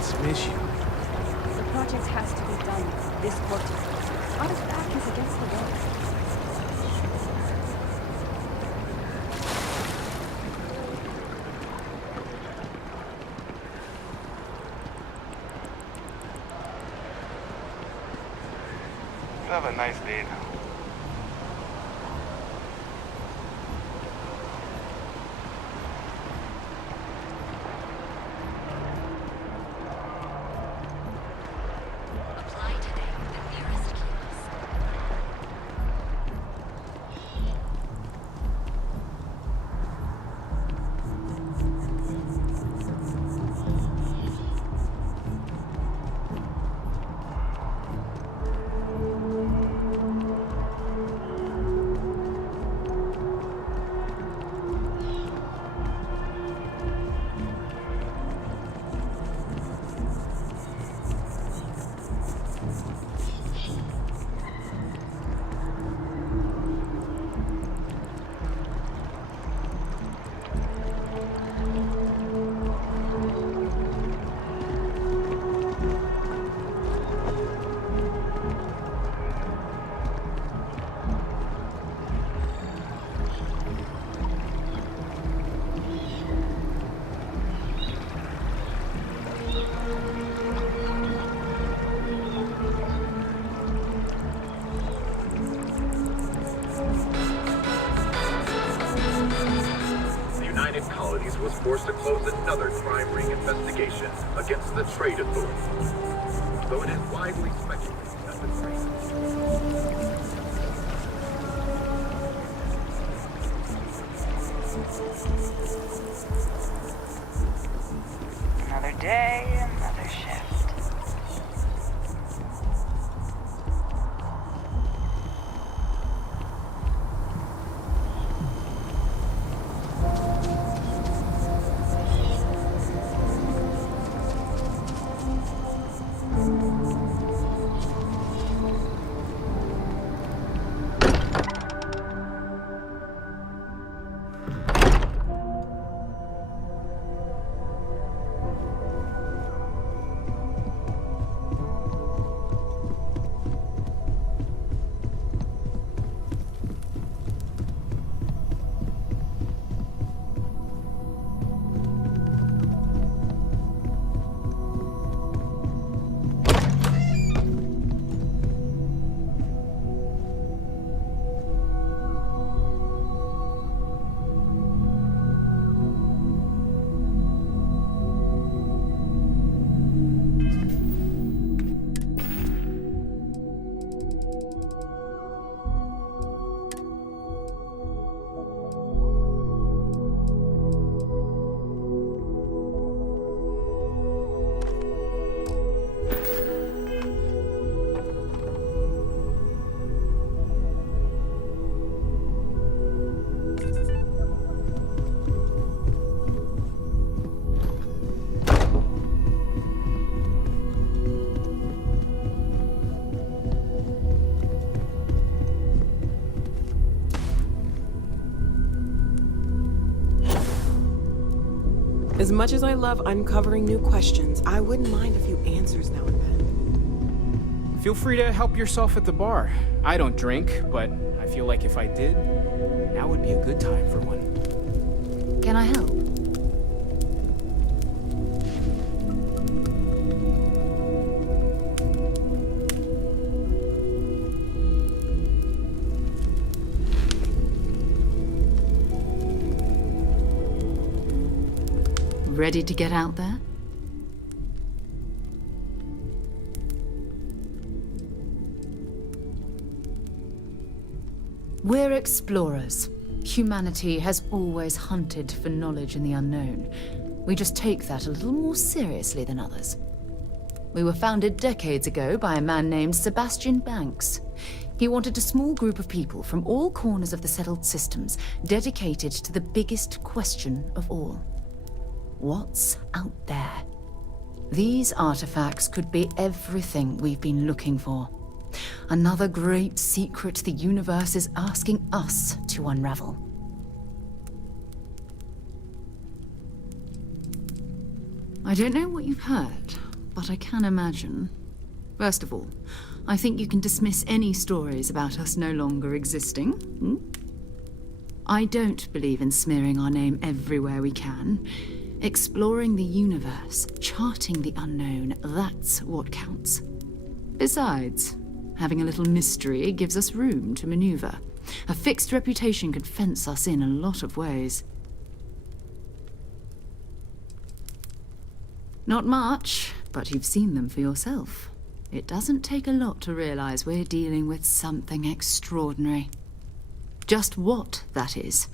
kids miss you. The project has to be done this quarter. Our back is against the wall. Have a nice day now. Apply today with the nearest kiosk. Was forced to close another crime ring investigation against the trade authorities. Though it is widely speculated that the trade... Another day, another shift. As much as I love uncovering new questions, I wouldn't mind a few answers now and then. Feel free to help yourself at the bar. I don't drink, but I feel like if I did, now would be a good time for one. Can I help? Ready to get out there? We're explorers. Humanity has always hunted for knowledge in the unknown. We just take that a little more seriously than others. We were founded decades ago by a man named Sebastian Banks. He wanted a small group of people from all corners of the settled systems dedicated to the biggest question of all. What's out there? These artifacts could be everything we've been looking for. Another great secret the universe is asking us to unravel. I don't know what you've heard, but I can imagine. First of all, I think you can dismiss any stories about us no longer existing. I don't believe in smearing our name everywhere we can. Exploring the universe, charting the unknown, that's what counts. Besides, having a little mystery gives us room to maneuver. A fixed reputation could fence us in a lot of ways. Not much, but you've seen them for yourself. It doesn't take a lot to realize we're dealing with something extraordinary. Just what that is,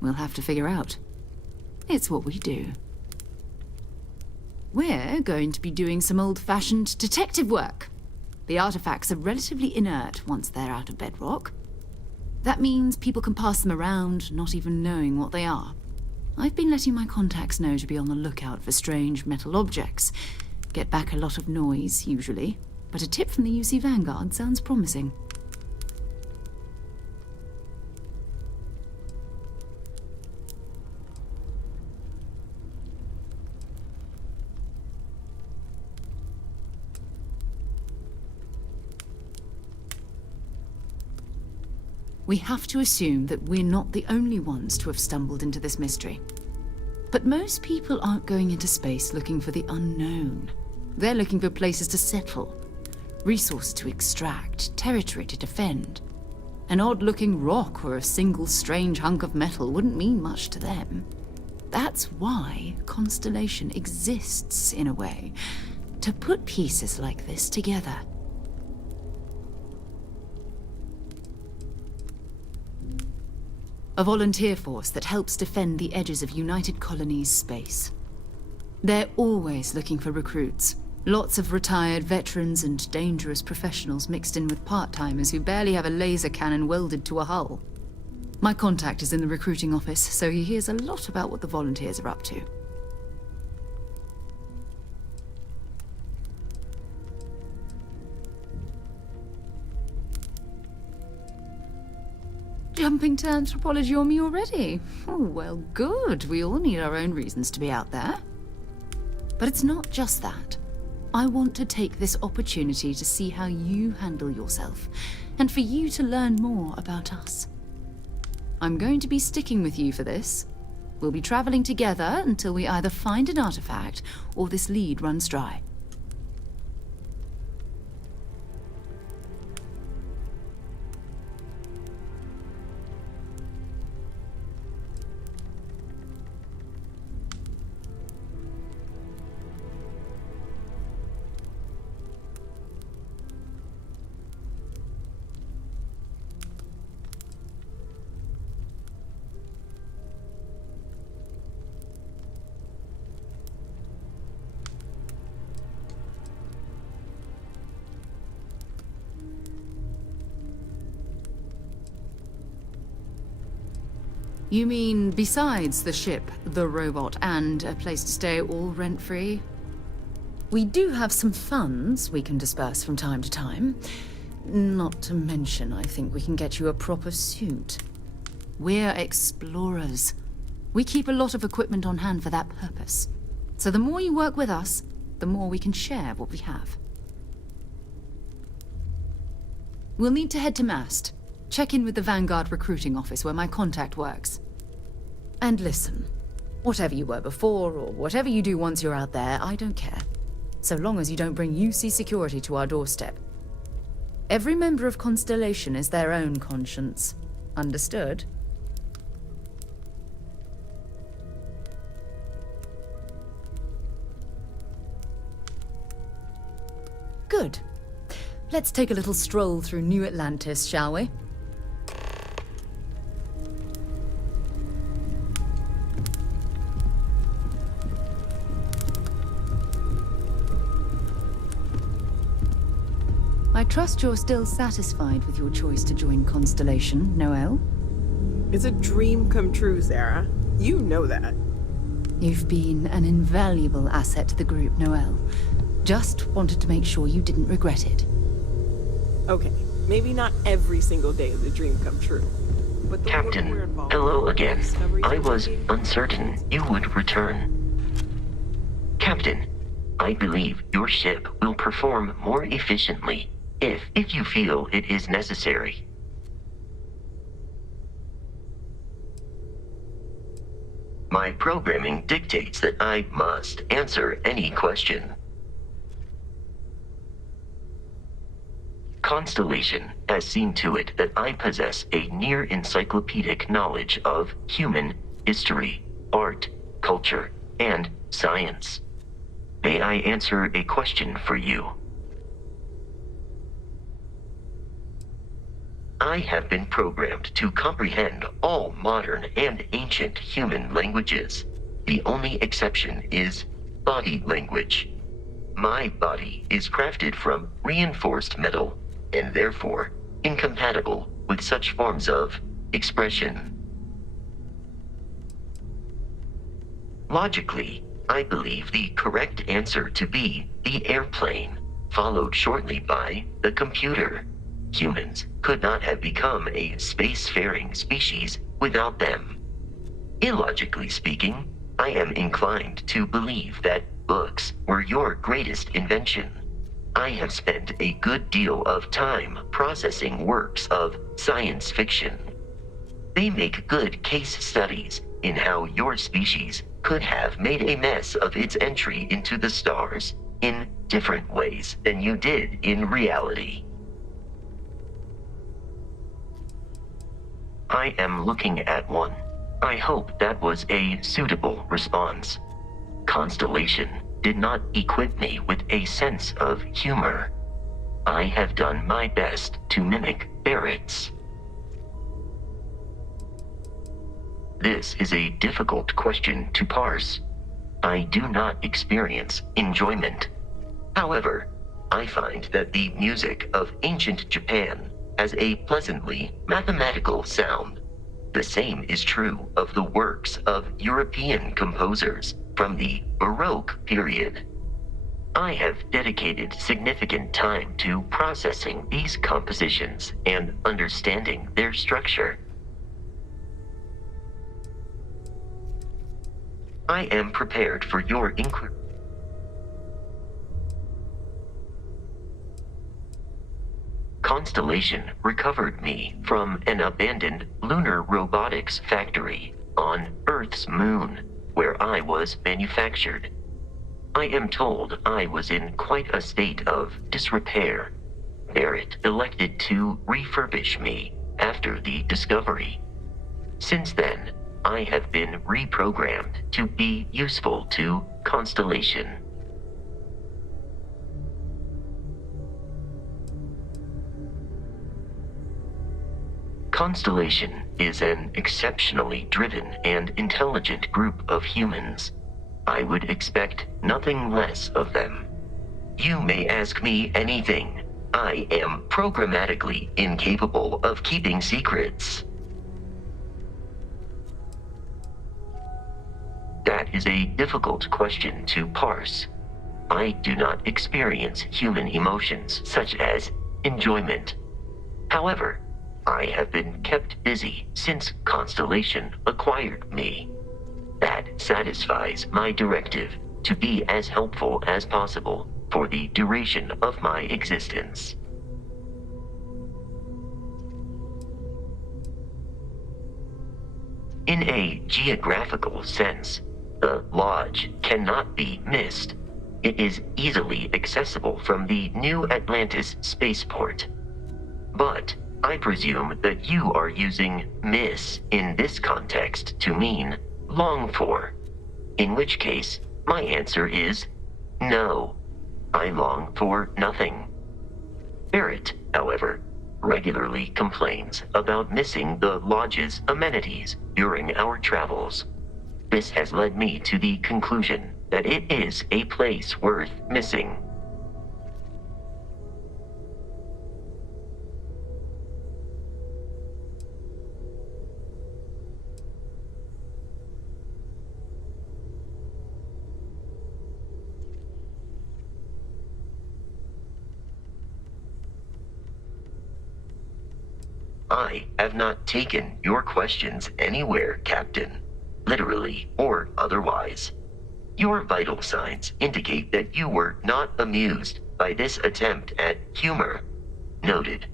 we'll have to figure out. It's what we do. We're going to be doing some old-fashioned detective work. The artifacts are relatively inert once they're out of bedrock. That means people can pass them around, not even knowing what they are. I've been letting my contacts know to be on the lookout for strange metal objects. Get back a lot of noise, usually, but a tip from the UC Vanguard sounds promising. We have to assume that we're not the only ones to have stumbled into this mystery. But most people aren't going into space looking for the unknown. They're looking for places to settle, resources to extract, territory to defend. An odd-looking rock or a single strange hunk of metal wouldn't mean much to them. That's why Constellation exists, in a way, to put pieces like this together. A volunteer force that helps defend the edges of United Colonies space. They're always looking for recruits. Lots of retired veterans and dangerous professionals mixed in with part-timers who barely have a laser cannon welded to a hull. My contact is in the recruiting office, so he hears a lot about what the volunteers are up to. Jumping to anthropology on me already? Oh, well, good. We all need our own reasons to be out there. But it's not just that. I want to take this opportunity to see how you handle yourself, and for you to learn more about us. I'm going to be sticking with you for this. We'll be traveling together until we either find an artifact or this lead runs dry. You mean besides the ship, the robot, and a place to stay all rent-free? We do have some funds we can disperse from time to time. Not to mention, I think we can get you a proper suit. We're explorers. We keep a lot of equipment on hand for that purpose. So the more you work with us, the more we can share what we have. We'll need to head to Mast. Check in with the Vanguard recruiting office where my contact works. And listen, whatever you were before or whatever you do once you're out there, I don't care. So long as you don't bring UC security to our doorstep. Every member of Constellation is their own conscience. Understood? Good. Let's take a little stroll through New Atlantis, shall we? I trust you're still satisfied with your choice to join Constellation, Noel? It's a dream come true, Sarah. You know that. You've been an invaluable asset to the group, Noel. Just wanted to make sure you didn't regret it. Okay, maybe not every single day is a dream come true. But the Captain, we're involved hello in, again. discoveries I and was thinking- uncertain you would return. Captain, I believe your ship will perform more efficiently if you feel it is necessary. My programming dictates that I must answer any question. Constellation has seen to it that I possess a near encyclopedic knowledge of human history, art, culture, and science. May I answer a question for you? I have been programmed to comprehend all modern and ancient human languages. The only exception is body language. My body is crafted from reinforced metal and therefore incompatible with such forms of expression. Logically, I believe the correct answer to be the airplane, followed shortly by the computer. Humans could not have become a spacefaring species without them. Illogically speaking, I am inclined to believe that books were your greatest invention. I have spent a good deal of time processing works of science fiction. They make good case studies in how your species could have made a mess of its entry into the stars in different ways than you did in reality. I am looking at one. I hope that was a suitable response. Constellation did not equip me with a sense of humor. I have done my best to mimic Barrett's. This is a difficult question to parse. I do not experience enjoyment. However, I find that the music of ancient Japan has a pleasantly mathematical sound. The same is true of the works of European composers from the Baroque period. I have dedicated significant time to processing these compositions and understanding their structure. I am prepared for your inquiry. Constellation recovered me from an abandoned lunar robotics factory on Earth's moon, where I was manufactured. I am told I was in quite a state of disrepair. Barrett elected to refurbish me after the discovery. Since then, I have been reprogrammed to be useful to Constellation. Constellation is an exceptionally driven and intelligent group of humans. I would expect nothing less of them. You may ask me anything. I am programmatically incapable of keeping secrets. That is a difficult question to parse. I do not experience human emotions such as enjoyment. However, I have been kept busy since Constellation acquired me. That satisfies my directive to be as helpful as possible for the duration of my existence. In a geographical sense, the Lodge cannot be missed. It is easily accessible from the New Atlantis spaceport. But I presume that you are using miss in this context to mean long for, in which case my answer is no. I long for nothing. Barrett, however, regularly complains about missing the Lodge's amenities during our travels. This has led me to the conclusion that it is a place worth missing. I have not taken your questions anywhere, Captain, literally or otherwise. Your vital signs indicate that you were not amused by this attempt at humor. Noted.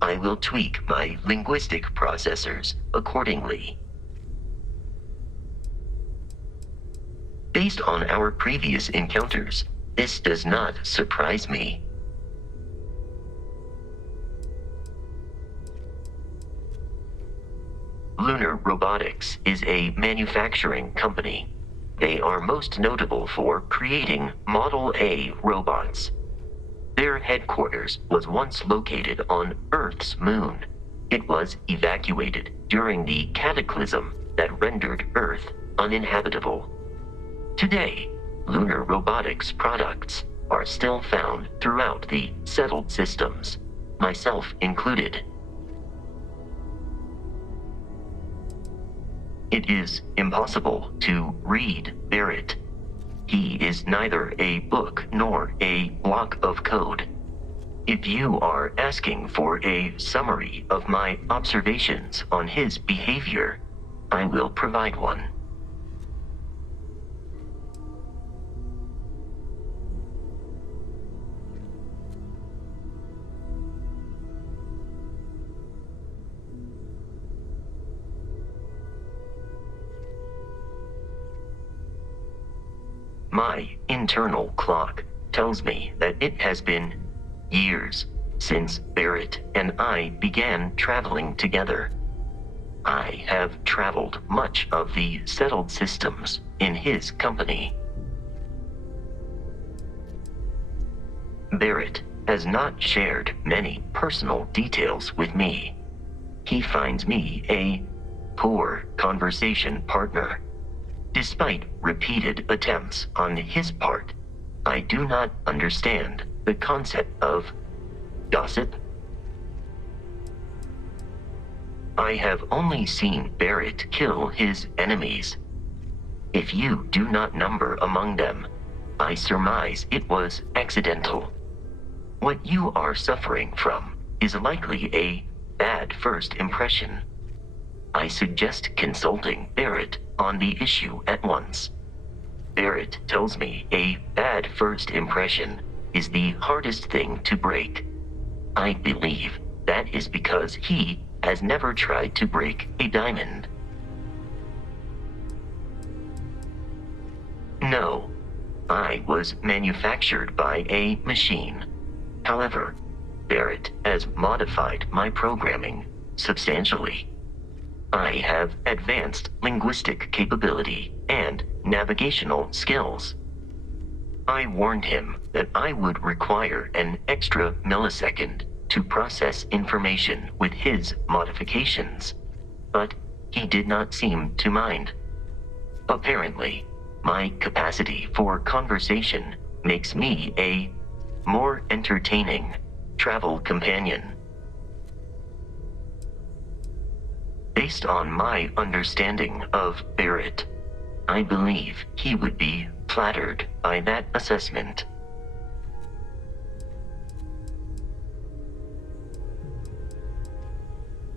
I will tweak my linguistic processors accordingly. Based on our previous encounters, this does not surprise me. Lunar Robotics is a manufacturing company. They are most notable for creating Model A robots. Their headquarters was once located on Earth's moon. It was evacuated during the cataclysm that rendered Earth uninhabitable. Today, Lunar Robotics products are still found throughout the settled systems, myself included. It is impossible to read Barrett. He is neither a book nor a block of code. If you are asking for a summary of my observations on his behavior, I will provide one. My internal clock tells me that it has been years since Barrett and I began traveling together. I have traveled much of the settled systems in his company. Barrett has not shared many personal details with me. He finds me a poor conversation partner. Despite repeated attempts on his part, I do not understand the concept of gossip. I have only seen Barrett kill his enemies. If you do not number among them, I surmise it was accidental. What you are suffering from is likely a bad first impression. I suggest consulting Barrett on the issue at once. Barrett tells me a bad first impression is the hardest thing to break. I believe that is because he has never tried to break a diamond. No, I was manufactured by a machine. However, Barrett has modified my programming substantially. I have advanced linguistic capability and navigational skills. I warned him that I would require an extra millisecond to process information with his modifications, but he did not seem to mind. Apparently, my capacity for conversation makes me a more entertaining travel companion. Based on my understanding of Barrett, I believe he would be flattered by that assessment.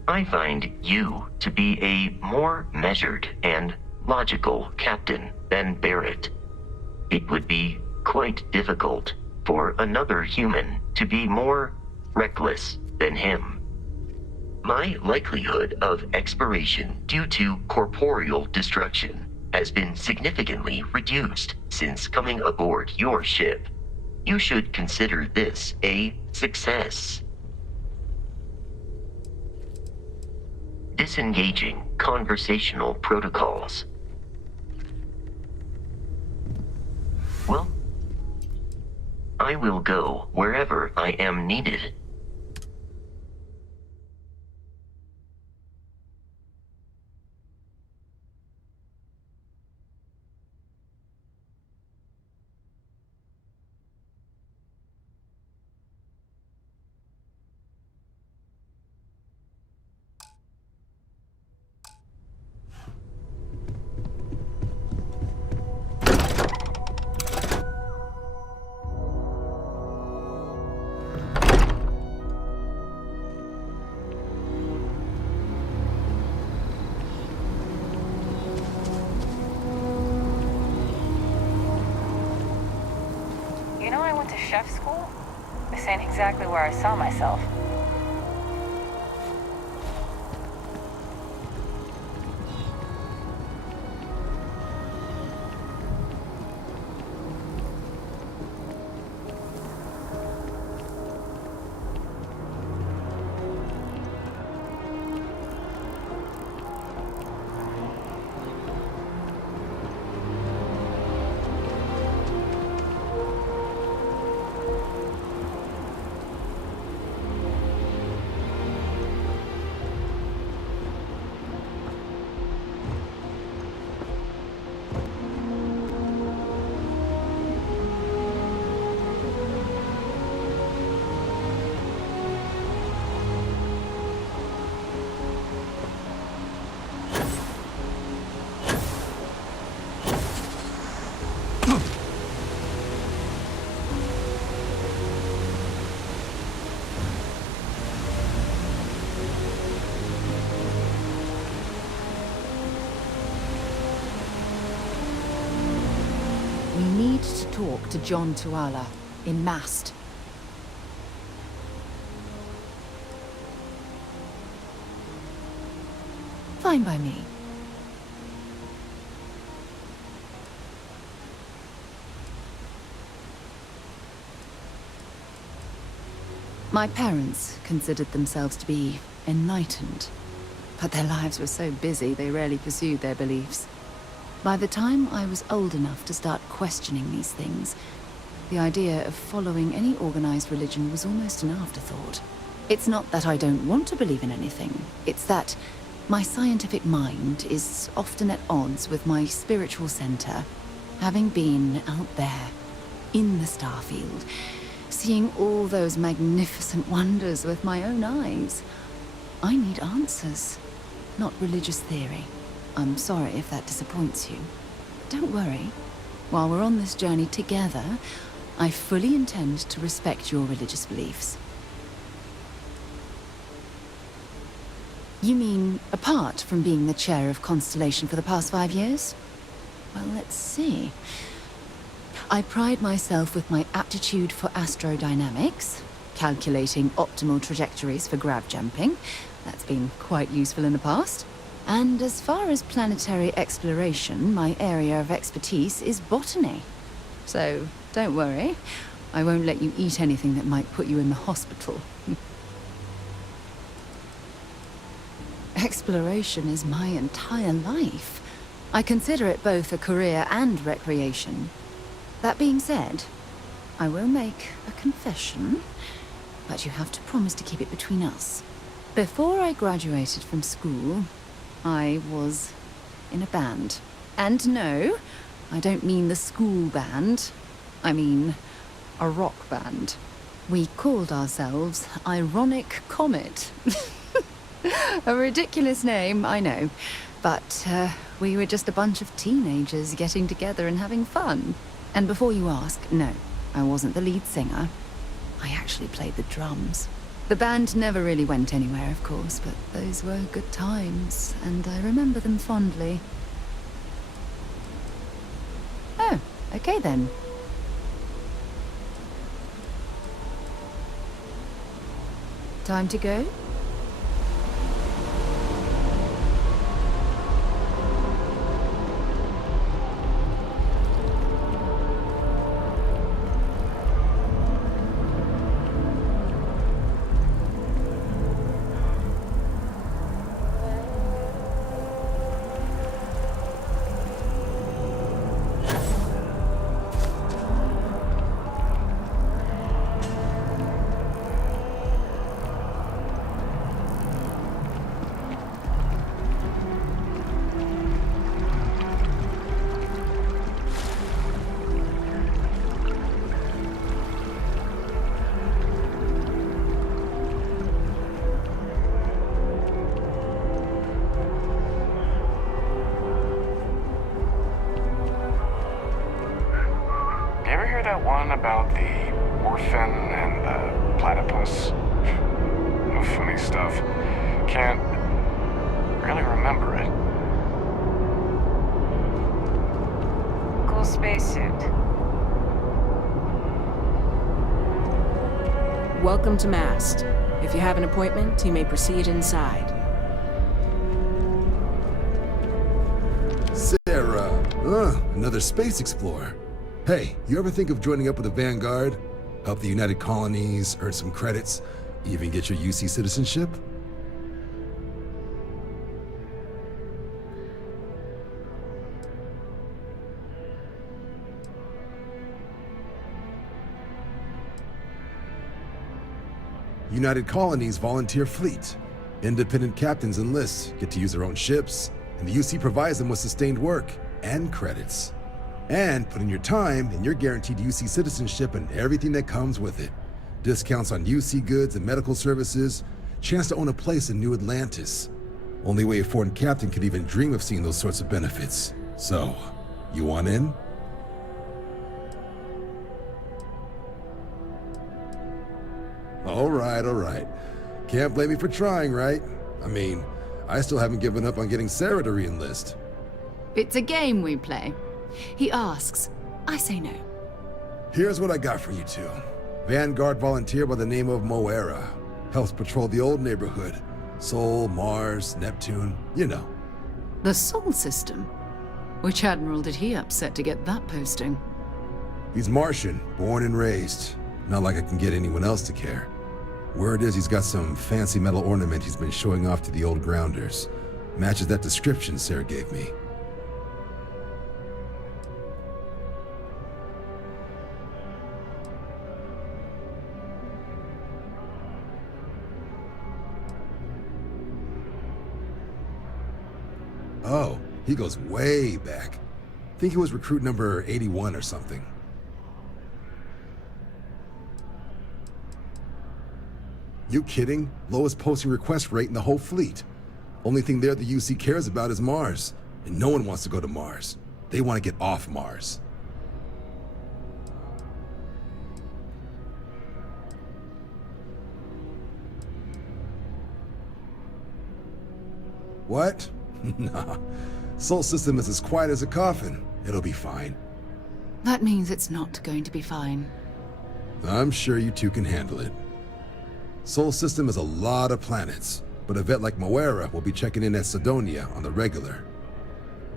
I find you to be a more measured and logical captain than Barrett. It would be quite difficult for another human to be more reckless than him. My likelihood of expiration due to corporeal destruction has been significantly reduced since coming aboard your ship. You should consider this a success. Disengaging conversational protocols. Well, I will go wherever I am needed. chef school? This ain't exactly where I saw myself. We need to talk to John Tuala in Mast. Fine by me. My parents considered themselves to be enlightened, but their lives were so busy they rarely pursued their beliefs. By the time I was old enough to start questioning these things, the idea of following any organized religion was almost an afterthought. It's not that I don't want to believe in anything, it's that my scientific mind is often at odds with my spiritual center, having been out there, in the Starfield, seeing all those magnificent wonders with my own eyes. I need answers, not religious theory. I'm sorry if that disappoints you. Don't worry. While we're on this journey together, I fully intend to respect your religious beliefs. You mean, apart from being the chair of Constellation for the past 5 years? Well, let's see. I pride myself with my aptitude for astrodynamics, calculating optimal trajectories for grav jumping. That's been quite useful in the past. And as far as planetary exploration, my area of expertise is botany. So, don't worry. I won't let you eat anything that might put you in the hospital. Exploration is my entire life. I consider it both a career and recreation. That being said, I will make a confession, but you have to promise to keep it between us. Before I graduated from school, I was in a band. And no, I don't mean the school band. I mean a rock band. We called ourselves Ironic Comet. A ridiculous name, I know. But we were just a bunch of teenagers getting together and having fun. And before you ask, no, I wasn't the lead singer. I actually played the drums. The band never really went anywhere, of course, but those were good times, and I remember them fondly. Oh, okay then. Time to go? That one about the orphan and the platypus? No funny stuff. Can't really remember it. Cool spacesuit. Welcome to Mast. If you have an appointment, you may proceed inside. Sarah, another space explorer. Hey, you ever think of joining up with the Vanguard? Help the United Colonies, earn some credits, even get your UC citizenship? United Colonies volunteer fleet. Independent captains enlist, get to use their own ships, and the UC provides them with sustained work and credits. And put in your time, and you're guaranteed UC citizenship and everything that comes with it. Discounts on UC goods and medical services, chance to own a place in New Atlantis. Only way a foreign captain could even dream of seeing those sorts of benefits. So, you want in? All right. Can't blame me for trying, right? I mean, I still haven't given up on getting Sarah to re-enlist. It's a game we play. He asks, I say no. Here's what I got for you two. Vanguard volunteer by the name of Moira. Helps patrol the old neighborhood. Sol, Mars, Neptune, you know. The Sol system? Which admiral did he upset to get that posting? He's Martian, born and raised. Not like I can get anyone else to care. Word is he's got some fancy metal ornament he's been showing off to the old grounders. Matches that description Sarah gave me. Oh, he goes way back. Think he was recruit number 81 or something. You kidding? Lowest posting request rate in the whole fleet. Only thing there the UC cares about is Mars. And no one wants to go to Mars. They want to get off Mars. What? Nah. Sol system is as quiet as a coffin. It'll be fine. That means it's not going to be fine. I'm sure you two can handle it. Sol system is a lot of planets, but a vet like Moira will be checking in at Sidonia on the regular.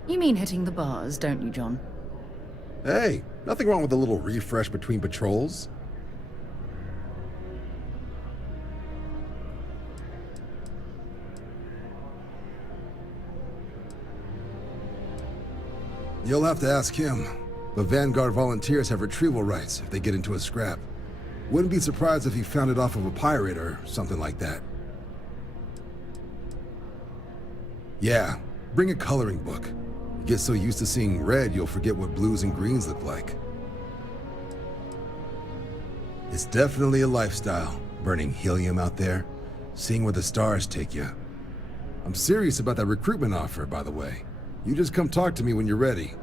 You mean hitting the bars, don't you, John? Hey, nothing wrong with a little refresh between patrols. You'll have to ask him, but Vanguard volunteers have retrieval rights if they get into a scrap. Wouldn't be surprised if he found it off of a pirate or something like that. Yeah, bring a coloring book. You get so used to seeing red, you'll forget what blues and greens look like. It's definitely a lifestyle, burning helium out there, seeing where the stars take you. I'm serious about that recruitment offer, by the way. You just come talk to me when you're ready.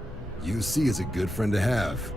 UC is a good friend to have.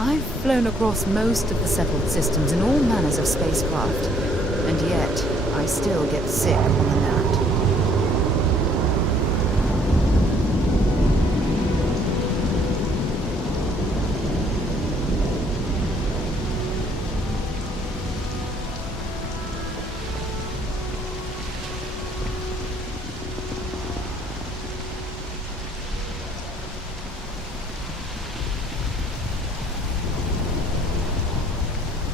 I've flown across most of the settled systems in all manners of spacecraft, and yet I still get sick on the land.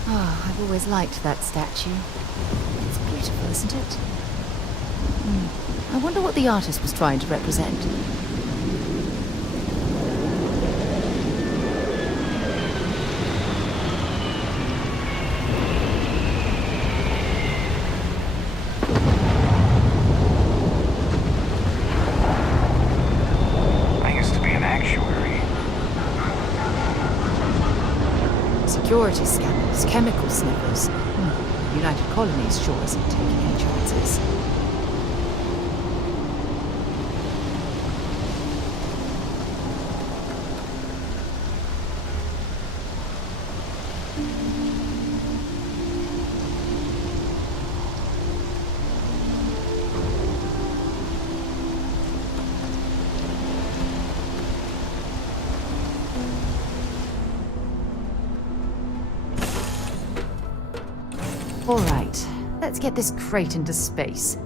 Oh, I've always liked that statue. It's beautiful, isn't it? I wonder what the artist was trying to represent. I used to be an actuary. Security scanners, chemical sniffers. United Colonies sure isn't taking any chances. All right, let's get this crate into space.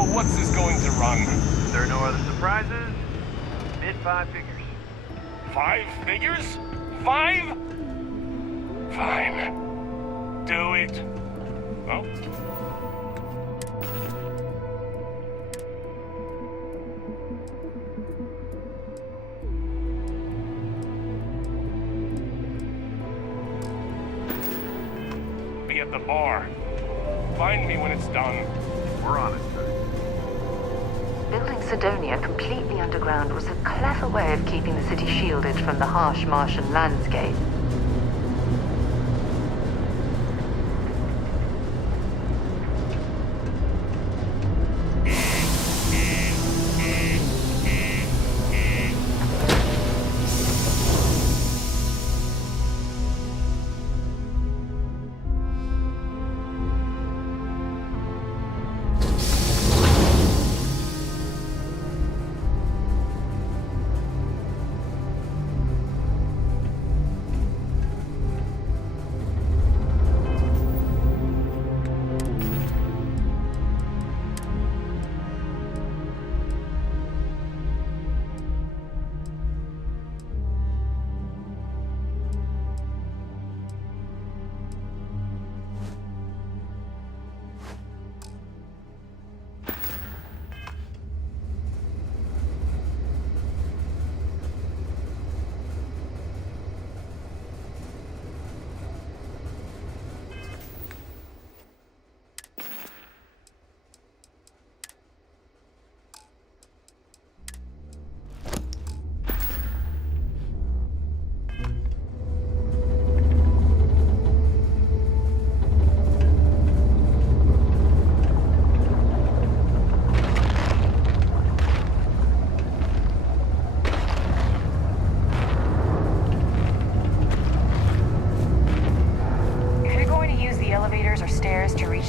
So, what's this going to run? There are no other surprises. Mid 5 figures. 5 figures? 5? Fine. Do it. Well. Be at the bar. Find me when it's done. We're on it, sir. Building Sidonia completely underground was a clever way of keeping the city shielded from the harsh Martian landscape.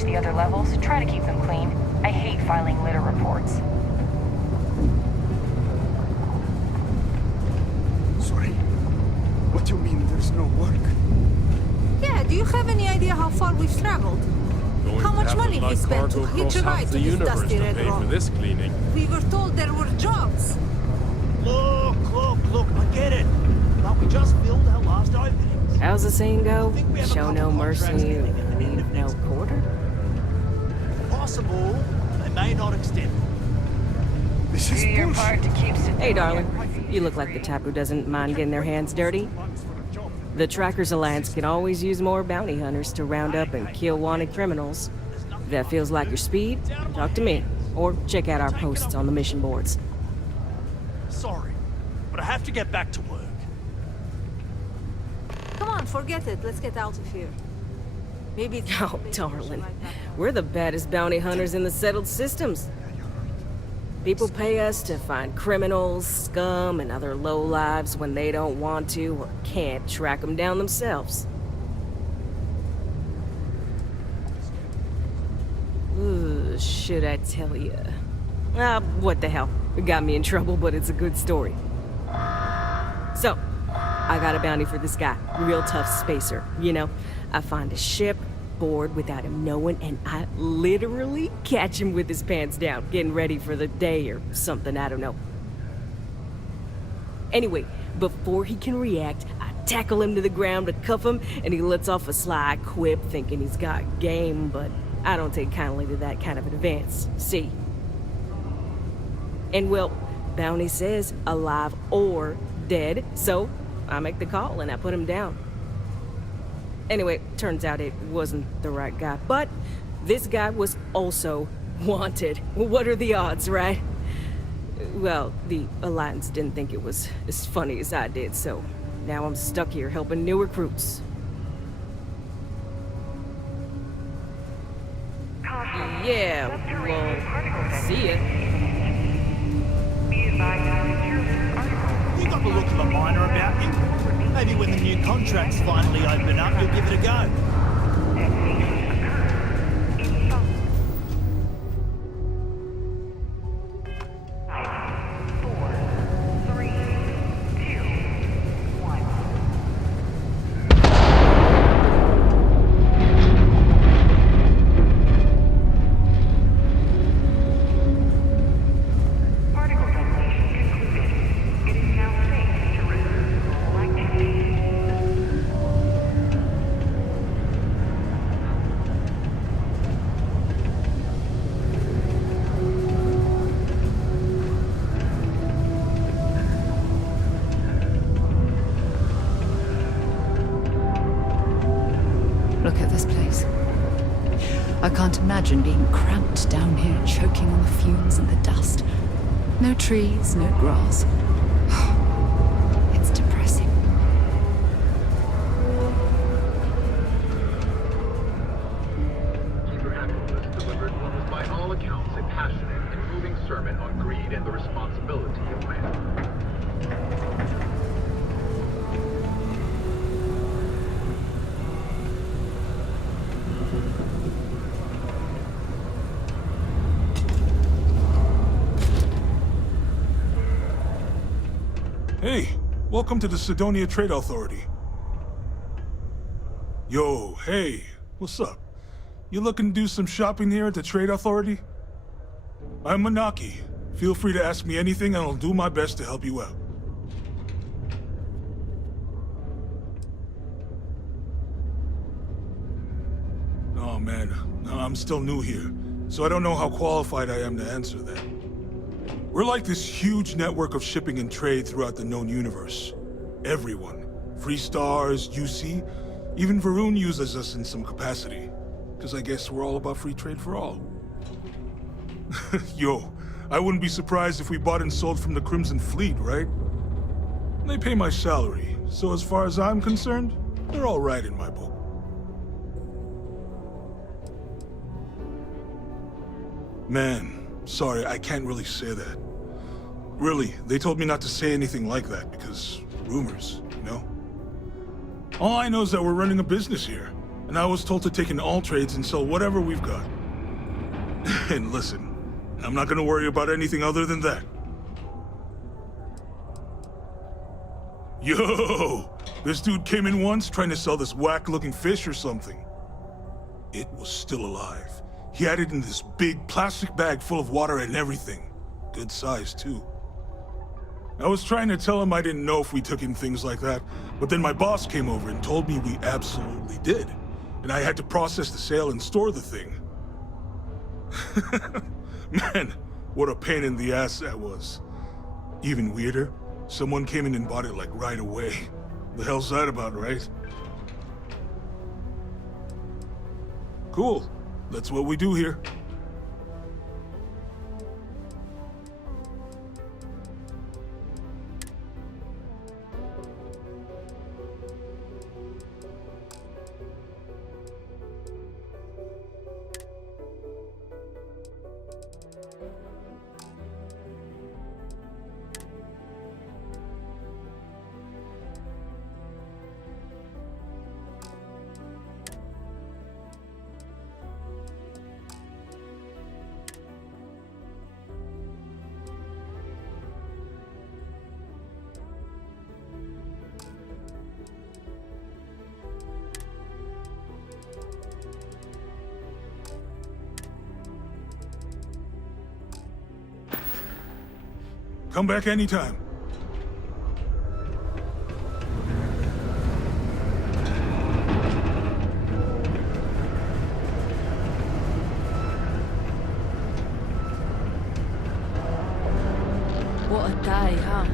The other levels, try to keep them clean. I hate filing litter reports. Sorry. What do you mean there's no work? Yeah, do you have any idea how far we've traveled? How much money we spent to hitch a ride to this dusty red rock? This cleaning. We were told there were jobs. Look, I get it. But we just filled our last openings. How's the saying go? Show no mercy, leave no quarter? Possible, they may not extend. This is Do your bullshit. part to keep Sidonia. Hey, darling. You look like the type who doesn't mind getting their hands dirty. The Trackers Alliance can always use more bounty hunters to round up and kill wanted criminals. If that feels like your speed, talk to me. Or check out our posts on the mission boards. Sorry, but I have to get back to work. Come on, forget it. Let's get out of here. Maybe it's Oh, darling. We're the baddest bounty hunters in the settled systems. People pay us to find criminals, scum, and other lowlives when they don't want to or can't track them down themselves. Ooh, should I tell you? What the hell? It got me in trouble, but it's a good story. So, I got a bounty for this guy. Real tough spacer, you know? I find a ship, board without him knowing, and I literally catch him with his pants down, getting ready for the day or something, I don't know. Anyway, before he can react, I tackle him to the ground to cuff him, and he lets off a sly quip thinking he's got game, but I don't take kindly to that kind of advance, see? And well, bounty says alive or dead, so I make the call and I put him down. Anyway, turns out it wasn't the right guy, but this guy was also wanted. What are the odds, right? Well, the Alliance didn't think it was as funny as I did, so now I'm stuck here helping new recruits. Yeah, well, see ya. You got the look of a miner about you. Maybe when the new contracts finally open up, you'll give it a go. I can't imagine being cramped down here, choking on the fumes and the dust. No trees, no grass. It's depressing. Keeper Algunas delivered what was by all accounts a passionate and moving sermon on greed and the responsibility of man. Hey, welcome to the Sidonia Trade Authority. Yo, hey, what's up? You looking to do some shopping here at the Trade Authority? I'm Manaki. Feel free to ask me anything and I'll do my best to help you out. Oh man, I'm still new here, so I don't know how qualified I am to answer that. We're like this huge network of shipping and trade throughout the known universe. Everyone. Free Stars, UC, even Varun uses us in some capacity. Because I guess we're all about free trade for all. Yo, I wouldn't be surprised if we bought and sold from the Crimson Fleet, right? They pay my salary, so as far as I'm concerned, they're all right in my book. Man. Sorry, I can't really say that. Really, they told me not to say anything like that because rumors, you know? All I know is that we're running a business here, and I was told to take in all trades and sell whatever we've got. And listen, I'm not gonna worry about anything other than that. Yo! This dude came in once trying to sell this whack-looking fish or something. It was still alive. He had it in this big plastic bag full of water and everything. Good size, too. I was trying to tell him I didn't know if we took in things like that, but then my boss came over and told me we absolutely did. And I had to process the sale and store the thing. Man, what a pain in the ass that was. Even weirder, someone came in and bought it like right away. The hell's that about, right? Cool. That's what we do here. Come back anytime. What a day, huh?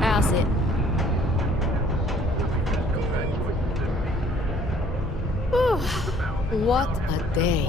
How's it? Whew, what a day.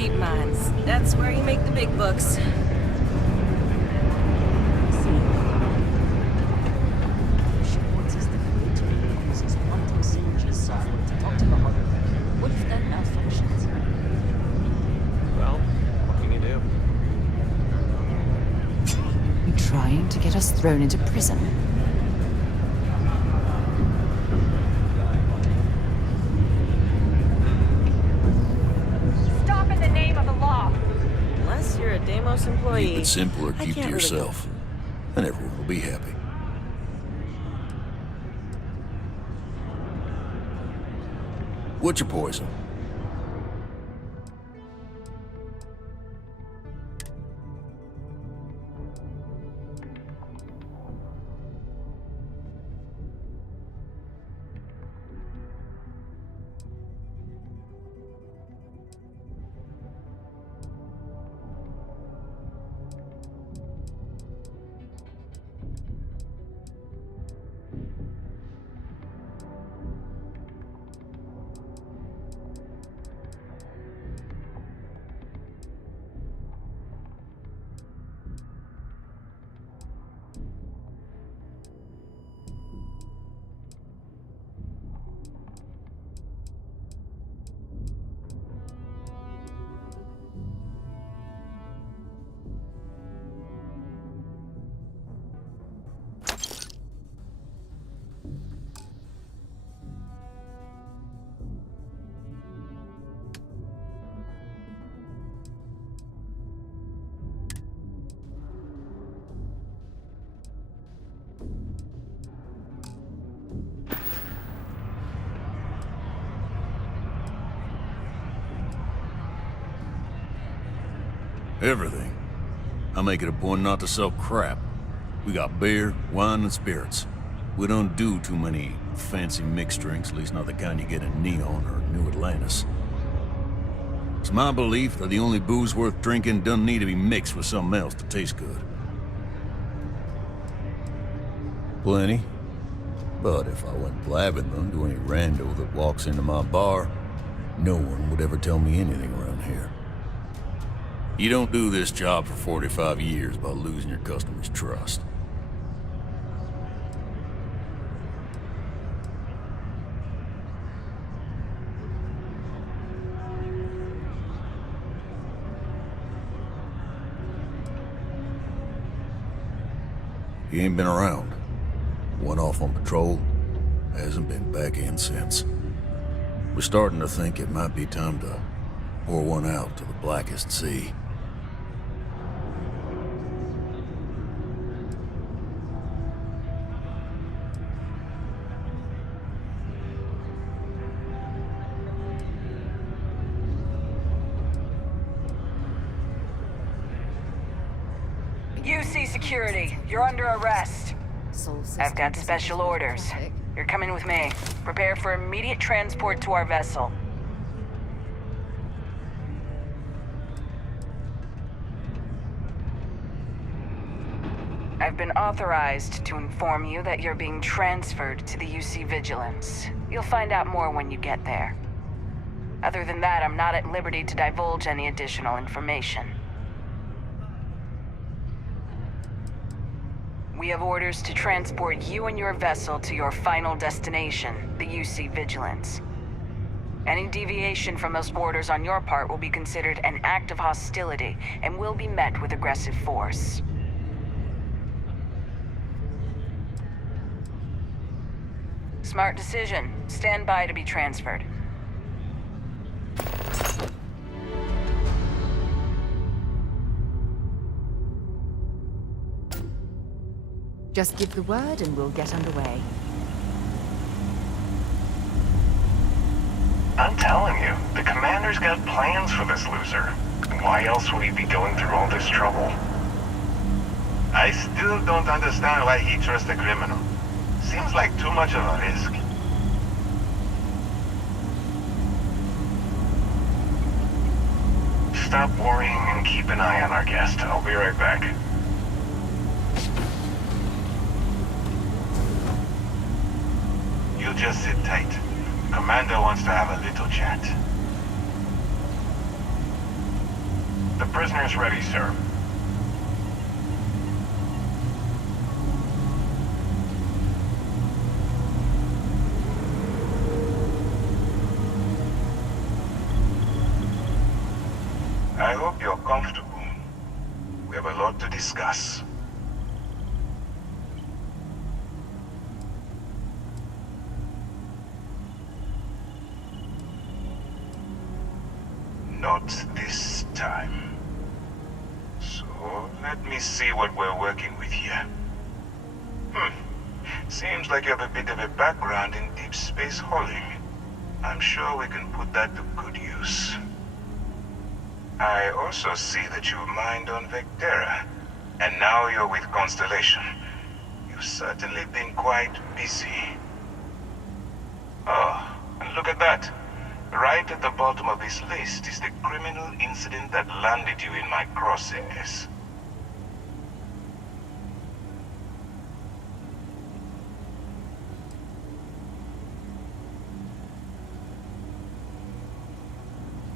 deep mines. That's where you make the big bucks. What if that malfunctions? Well, what can you do? You trying to get us thrown into prison? Stop in the name of the law. Unless you're a Deimos employee. Keep it simple or I keep to can't really go. yourself. And everyone will be happy. What's your poison? Everything. I make it a point not to sell crap. We got beer, wine, and spirits. We don't do too many fancy mixed drinks, at least not the kind you get in Neon or New Atlantis. It's my belief that the only booze worth drinking doesn't need to be mixed with something else to taste good. Plenty. But if I went blabbing them to any rando that walks into my bar, no one would ever tell me anything around here. You don't do this job for 45 years by losing your customers' trust. He ain't been around. Went off on patrol, hasn't been back in since. We're starting to think it might be time to pour one out to the blackest sea. UC security, you're under arrest. I've got special orders. You're coming with me. Prepare for immediate transport to our vessel. I've been authorized to inform you that you're being transferred to the UC Vigilance. You'll find out more when you get there. Other than that, I'm not at liberty to divulge any additional information. We have orders to transport you and your vessel to your final destination, the UC Vigilance. Any deviation from those orders on your part will be considered an act of hostility and will be met with aggressive force. Smart decision. Stand by to be transferred. Just give the word and we'll get underway. I'm telling you, the commander's got plans for this loser. Why else would he be going through all this trouble? I still don't understand why he trusts a criminal. Seems like too much of a risk. Stop worrying and keep an eye on our guest. I'll be right back. You just sit tight. Commander wants to have a little chat. prisoner's ready, sir. I hope you're comfortable. We have a lot to discuss. Not this time. So, let me see what we're working with here. Seems like you have a bit of a background in deep space hauling. I'm sure we can put that to good use. I also see that you mined on Vectera, and now you're with Constellation. You've certainly been quite busy. Oh, and look at that. Right at the bottom of this list is the criminal incident that landed you in my crosshairs.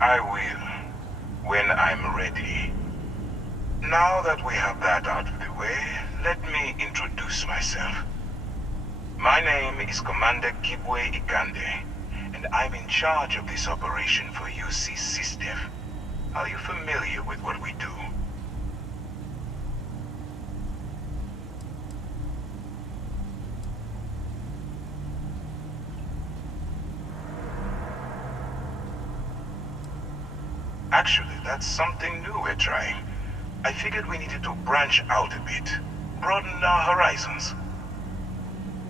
I will, when I'm ready. Now that we have that out of the way, let me introduce myself. My name is Commander Kibwe Ikande, and I'm in charge of this operation for UC SysDev. Are you familiar with what we do? Actually, that's something new we're trying. I figured we needed to branch out a bit, broaden our horizons.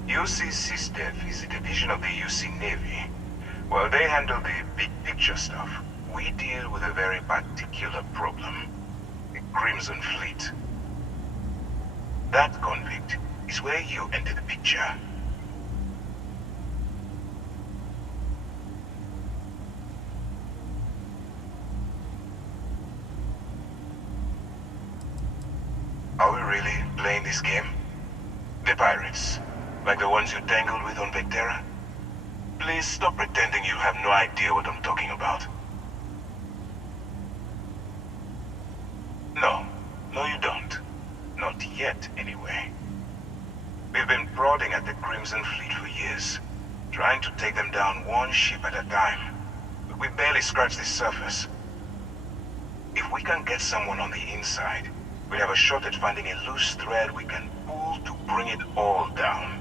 UC SysDev is a division of the UC Navy. While they handle the big picture stuff, we deal with a very particular problem. The Crimson Fleet. That convict is where you enter the picture. Are we really playing this game? The pirates, like the ones you tangled with on Vectera? Please stop pretending you have no idea what I'm talking about. No, you don't. Not yet, anyway. We've been prodding at the Crimson Fleet for years, trying to take them down one ship at a time. But we barely scratched the surface. If we can get someone on the inside, we have a shot at finding a loose thread we can pull to bring it all down.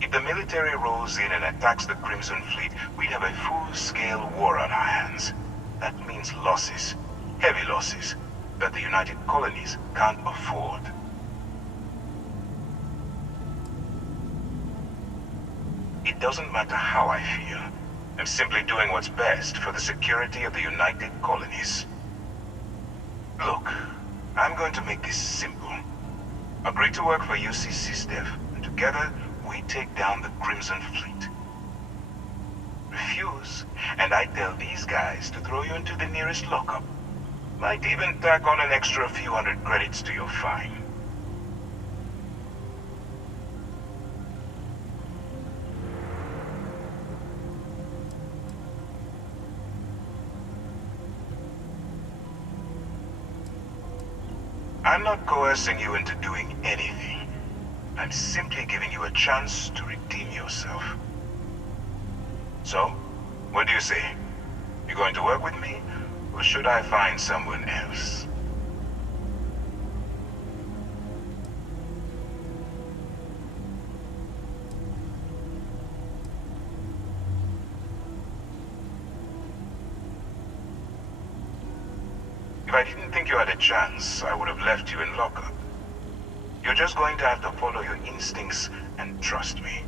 If the military rolls in and attacks the Crimson Fleet, we'd have a full-scale war on our hands. That means losses, heavy losses, that the United Colonies can't afford. It doesn't matter how I feel. I'm simply doing what's best for the security of the United Colonies. Look, I'm going to make this simple. Agree to work for UC SysDev, and together we take down the Crimson Fleet. Refuse, and I tell these guys to throw you into the nearest lockup. Might even tack on an extra few hundred credits to your fine. I'm not coercing you into doing anything. I'm simply giving you a chance to redeem yourself. So, what do you say? You going to work with me, or should I find someone else? If I didn't think you had a chance, I would have left you in lockup. You're just going to have to follow your instincts and trust me.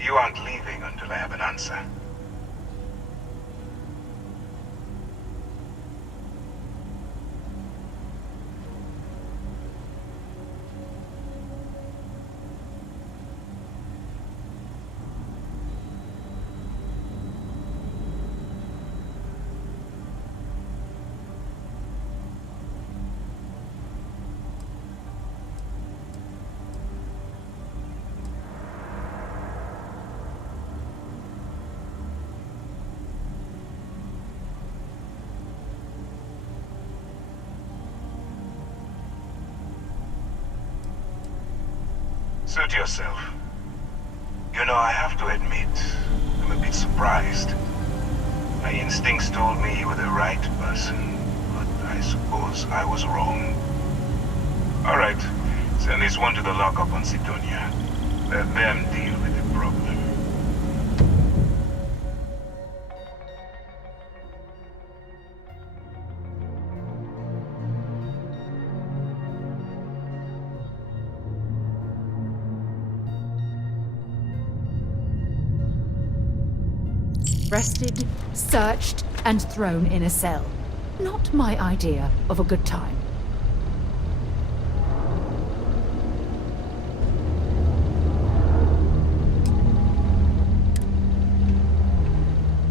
You aren't leaving until I have an answer. Suit yourself. You know, I have to admit, I'm a bit surprised. My instincts told me you were the right person, but I suppose I was wrong. Alright, send this one to the lockup on Sidonia. Let them deal with the problem. Arrested, searched, and thrown in a cell. Not my idea of a good time.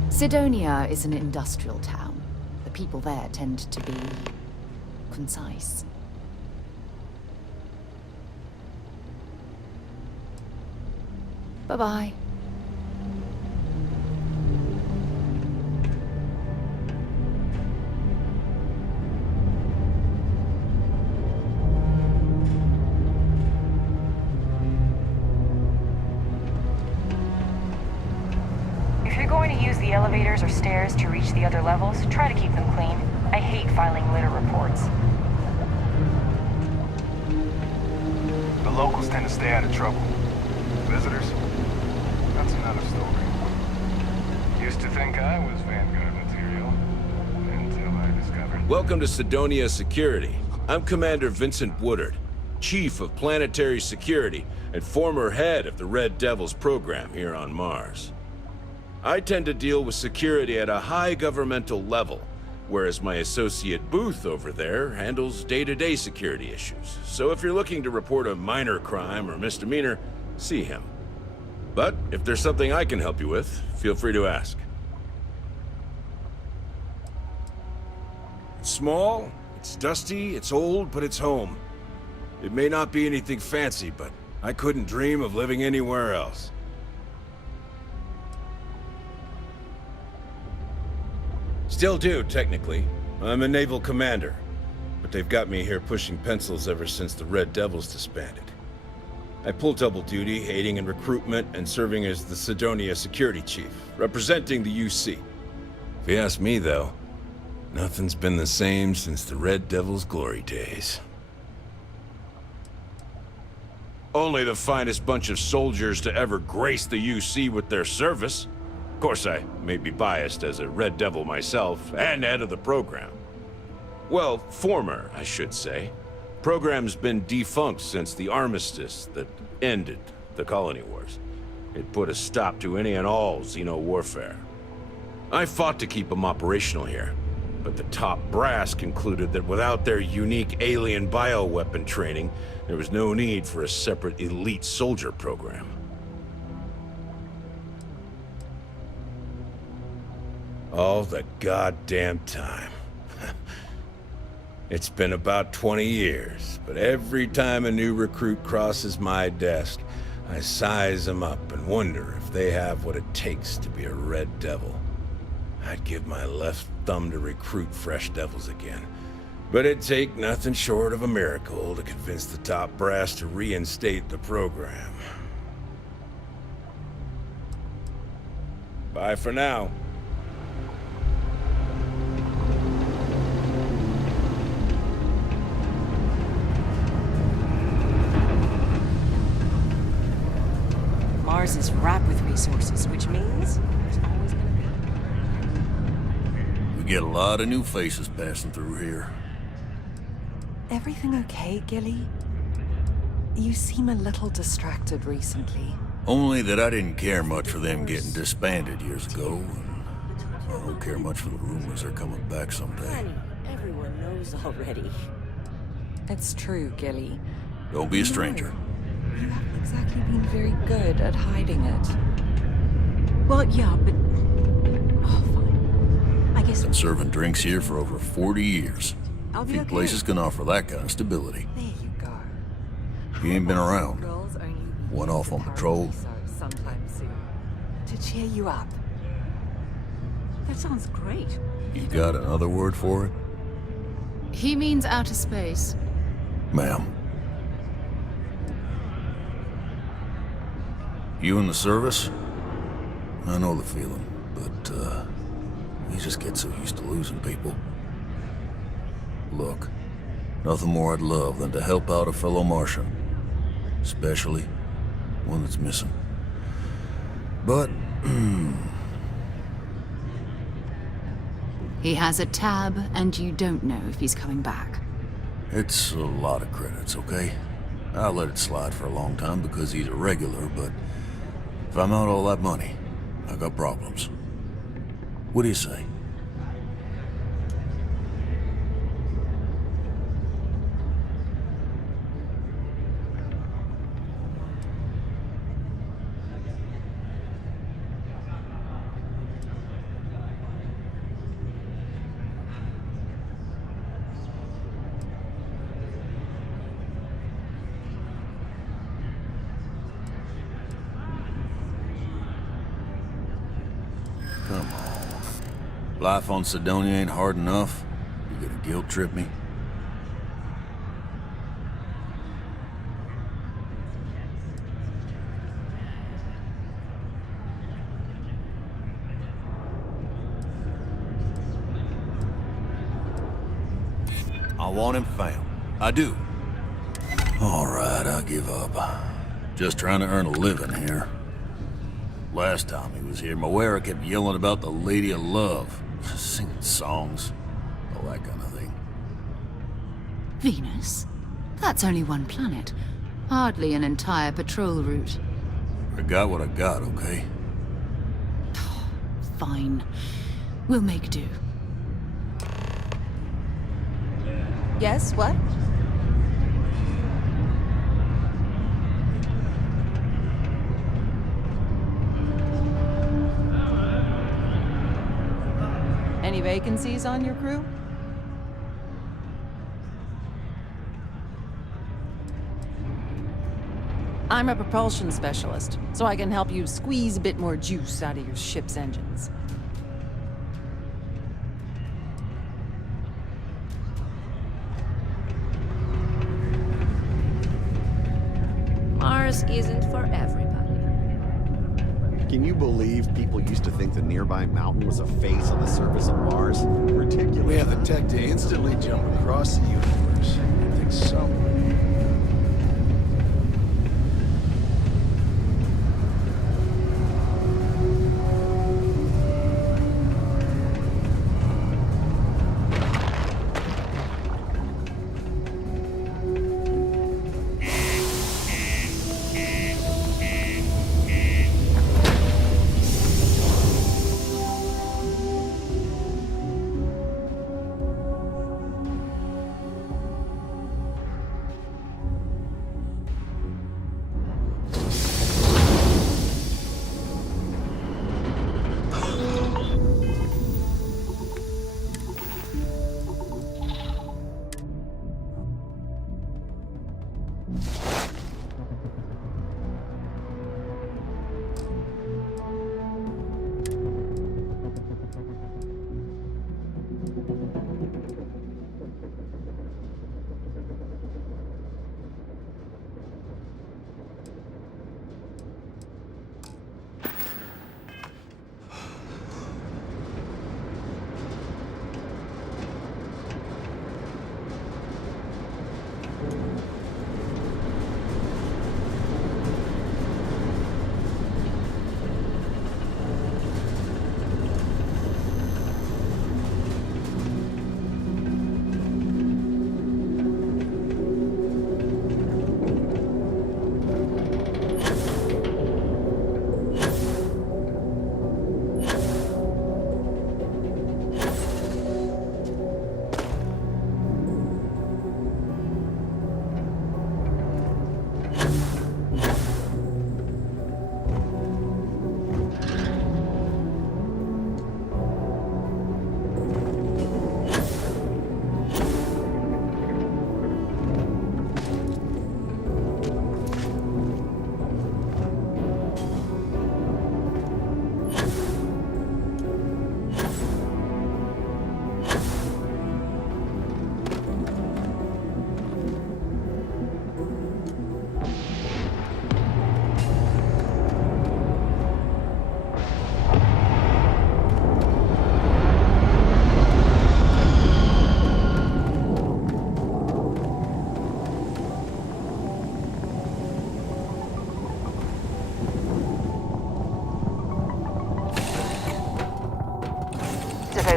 Sidonia is an industrial town. The people there tend to be concise. Bye-bye. The elevators or stairs to reach the other levels, try to keep them clean. I hate filing litter reports. The locals tend to stay out of trouble. Visitors? That's another story. Used to think I was Vanguard material, until I discovered... Welcome to Sidonia Security. I'm Commander Vincent Woodard, Chief of Planetary Security and former head of the Red Devils program here on Mars. I tend to deal with security at a high governmental level, whereas my associate Booth over there handles day-to-day security issues. So if you're looking to report a minor crime or misdemeanor, see him. But if there's something I can help you with, feel free to ask. It's small, it's dusty, it's old, but it's home. It may not be anything fancy, but I couldn't dream of living anywhere else. Still do, technically. I'm a naval commander. But they've got me here pushing pencils ever since the Red Devils disbanded. I pull double duty, aiding in recruitment and serving as the Sidonia security chief, representing the UC. If you ask me, though, nothing's been the same since the Red Devils' glory days. Only the finest bunch of soldiers to ever grace the UC with their service. Of course, I may be biased as a Red Devil myself, and head of the program. Well, former, I should say. Program's been defunct since the armistice that ended the colony wars. It put a stop to any and all Xeno warfare. I fought to keep them operational here, but the top brass concluded that without their unique alien bioweapon training, there was no need for a separate elite soldier program. All the goddamn time. It's been about 20 years, but every time a new recruit crosses my desk, I size them up and wonder if they have what it takes to be a Red Devil. I'd give my left thumb to recruit fresh devils again, but it'd take nothing short of a miracle to convince the top brass to reinstate the program. Bye for now. Mars is ripe with resources, which means there's always gonna be... We get a lot of new faces passing through here. Everything okay, Gilly? You seem a little distracted recently. Only that I didn't care much for them getting disbanded years ago, and I don't care much for the rumors they're coming back someday. Honey, everyone knows already. It's true, Gilly. Don't be a stranger. You haven't exactly been very good at hiding it. Well, yeah, but... Oh, fine. I guess... Been serving drinks here for over 40 years. I'll be Few okay. places can offer that kind of stability. There you go. You ain't been around. Girls only One off on patrol. so sometime soon. To cheer you up. That sounds great. You got another word for it? He means outer space. Ma'am. You in the service? I know the feeling, but, you just get so used to losing people. Look, nothing more I'd love than to help out a fellow Martian. Especially one that's missing. But, He has a tab, and you don't know if he's coming back. it's a lot of credits, okay? I'll let it slide for a long time because he's a regular, but if I'm out all that money, I got problems. What do you say? Come on. Life on Sidonia ain't hard enough. You gonna guilt trip me? I want him found. I do. All right, I give up. Just trying to earn a living here. Last time he was here, Moira kept yelling about the Lady of Love, singing songs, all that kind of thing. Venus? That's only one planet. Hardly an entire patrol route. I got what I got, okay? Fine. We'll make do. Yes, what? Any vacancies on your crew? I'm a propulsion specialist, so I can help you squeeze a bit more juice out of your ship's engines. Mars isn't for everybody. Can you believe people used to think the nearby mountain was a face on the surface of Mars? Ridiculous. We have the tech to instantly jump across the universe. I think so.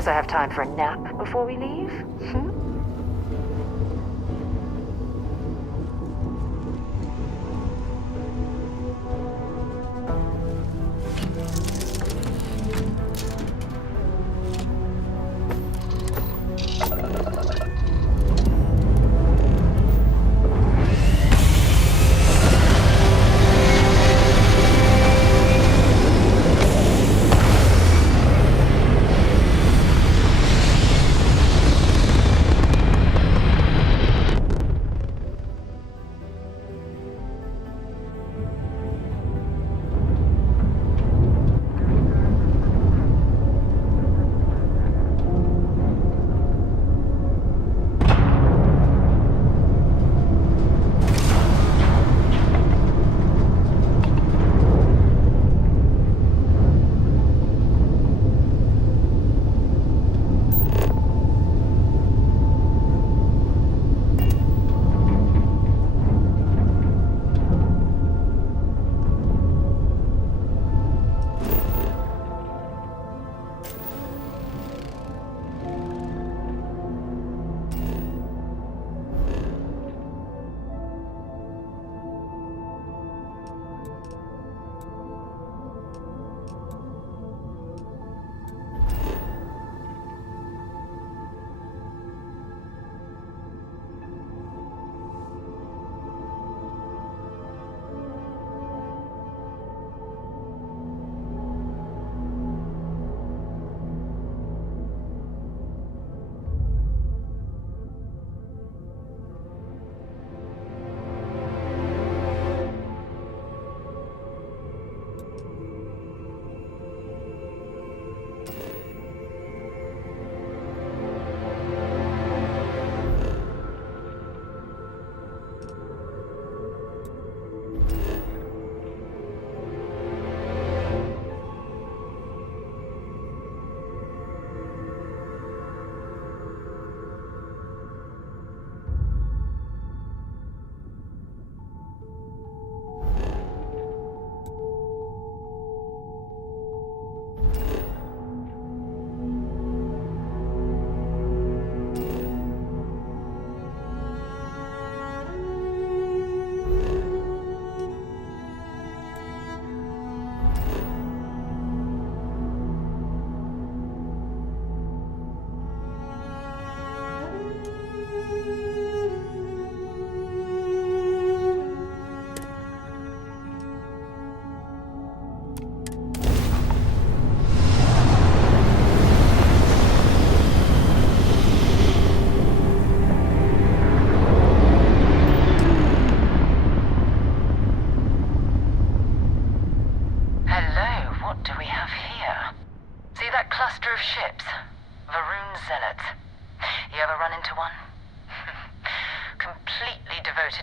Suppose I have time for a nap before we leave? Hmm?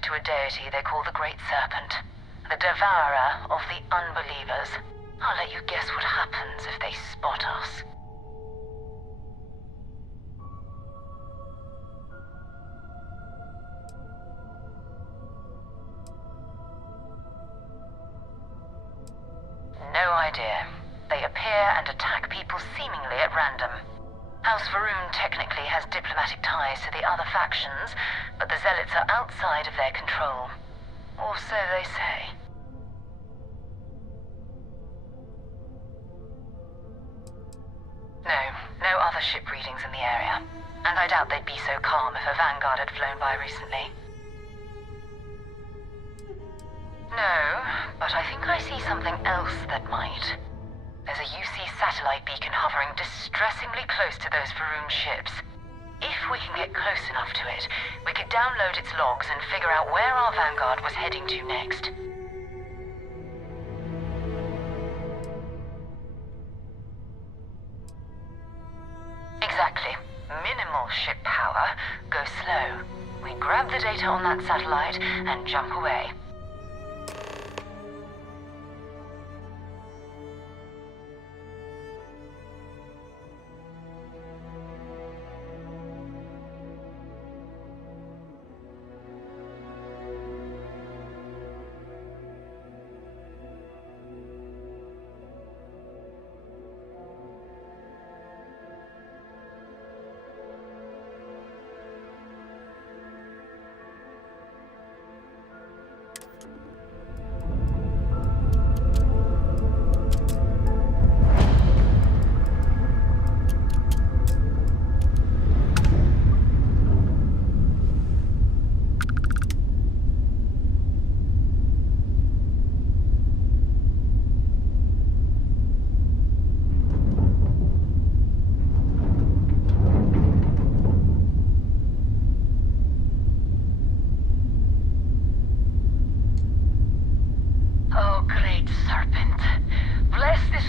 To a deity they call the Great Serpent, the devourer of the unbelievers. I'll let you guess what happens if they spot us. No idea. They appear and attack people seemingly at random. House Varun technically has diplomatic ties to the other factions, but the Zealots are outside of their control. Or so they say. No other ship readings in the area. And I doubt they'd be so calm if a Vanguard had flown by recently. No, but I think I see something else that might. There's a UC satellite beacon hovering distressingly close to those Varun ships. If we can get close enough to it, we could download its logs and figure out where our Vanguard was heading to next. Exactly. Minimal ship power, go slow. We grab the data on that satellite and jump away.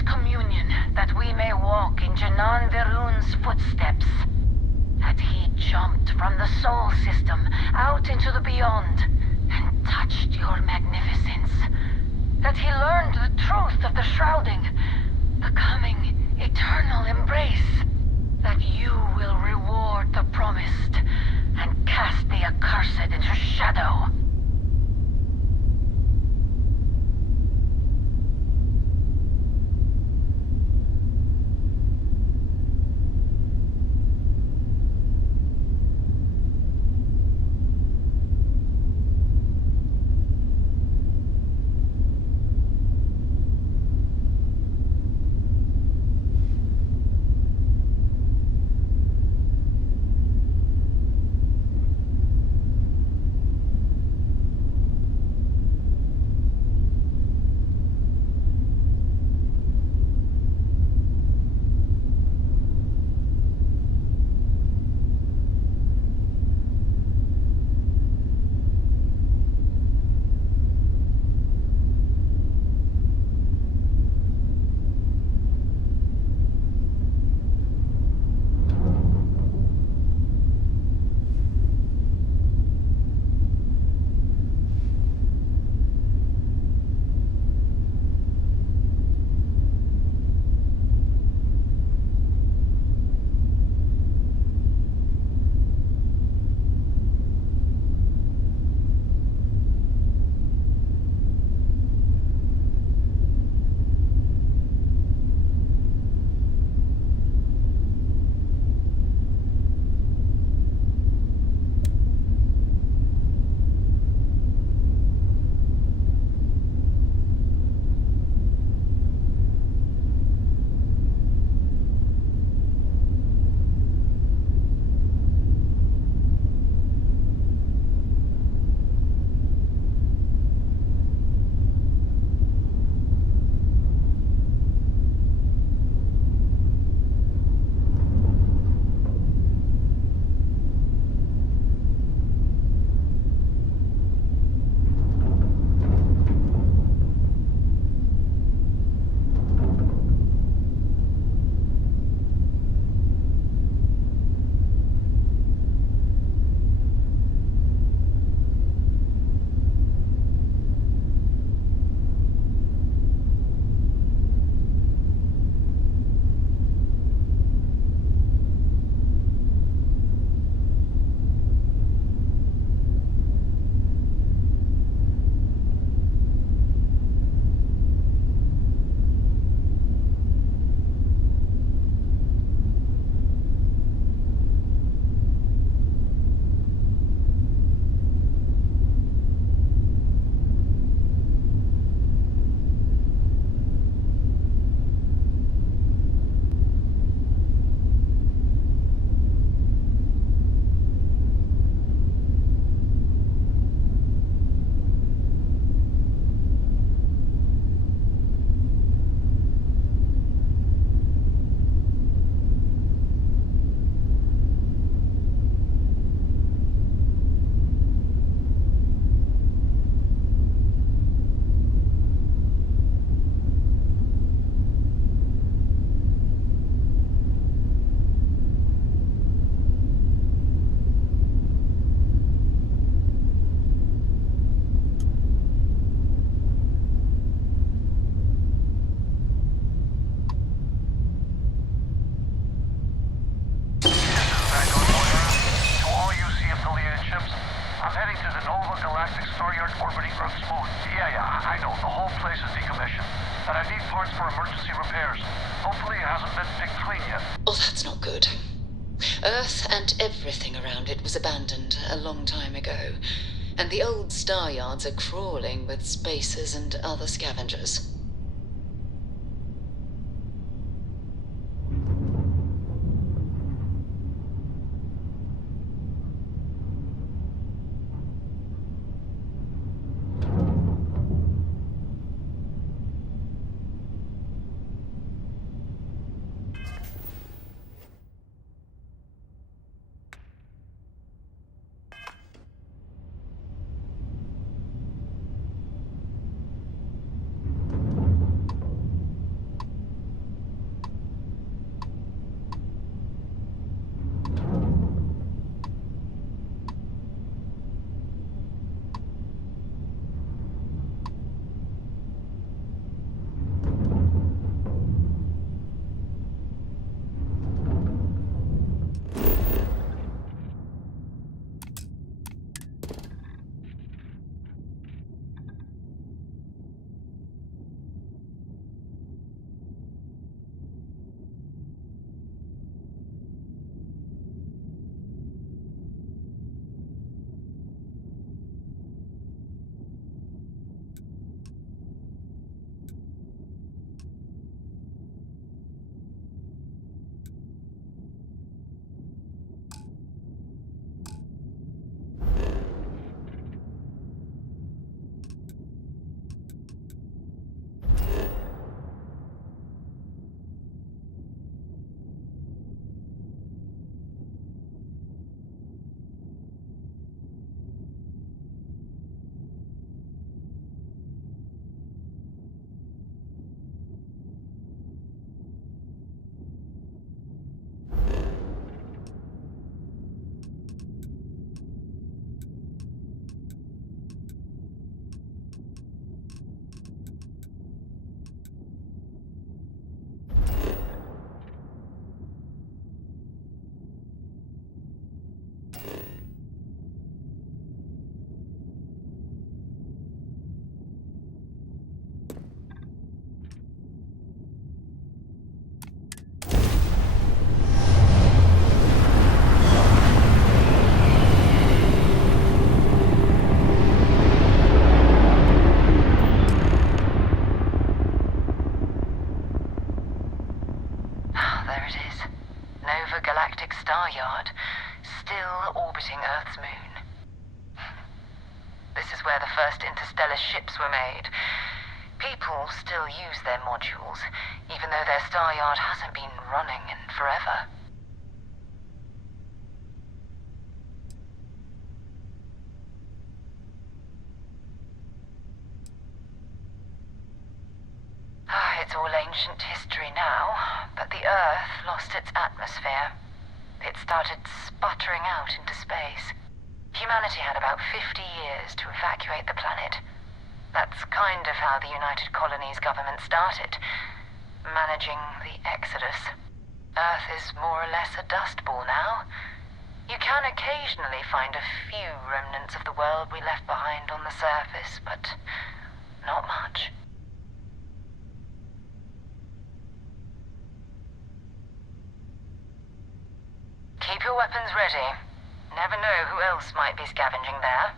communion, that we may walk in Janan Verun's footsteps. That he jumped from the Sol system out into the beyond and touched your magnificence. That he learned the truth of the shrouding, the coming eternal embrace. That you will reward the promised and cast the accursed into shadow. Oh, that's not good. Earth and everything around it was abandoned a long time ago, and the old star yards are crawling with spacers and other scavengers. this is where the first interstellar ships were made. People still use their modules, even though their star yard hasn't been running in forever. It's all ancient history now, but the Earth lost its atmosphere. It started sputtering out into space. Humanity had about 50 years to evacuate the planet. That's kind of how the United Colonies government started, managing the exodus. Earth is more or less a dust ball now. You can occasionally find a few remnants of the world we left behind on the surface, but not much. Keep your weapons ready. Never know who else might be scavenging there.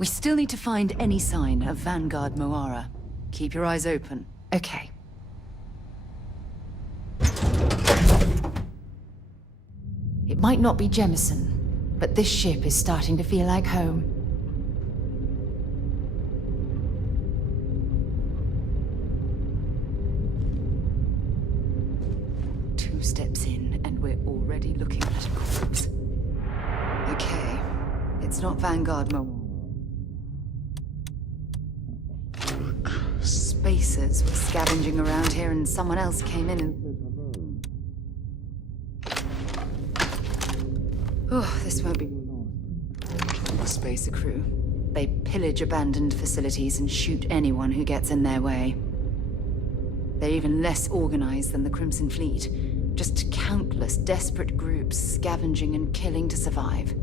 We still need to find any sign of Vanguard Moara. Keep your eyes open. Okay. It might not be Jemison, but this ship is starting to feel like home. Two steps in, and we're already looking at a corpse. Okay. It's not Vanguard Moara. Spacers were scavenging around here and someone else came in and... Oh, this won't be... The Spacer crew. They pillage abandoned facilities and shoot anyone who gets in their way. They're even less organized than the Crimson Fleet. Just countless desperate groups scavenging and killing to survive.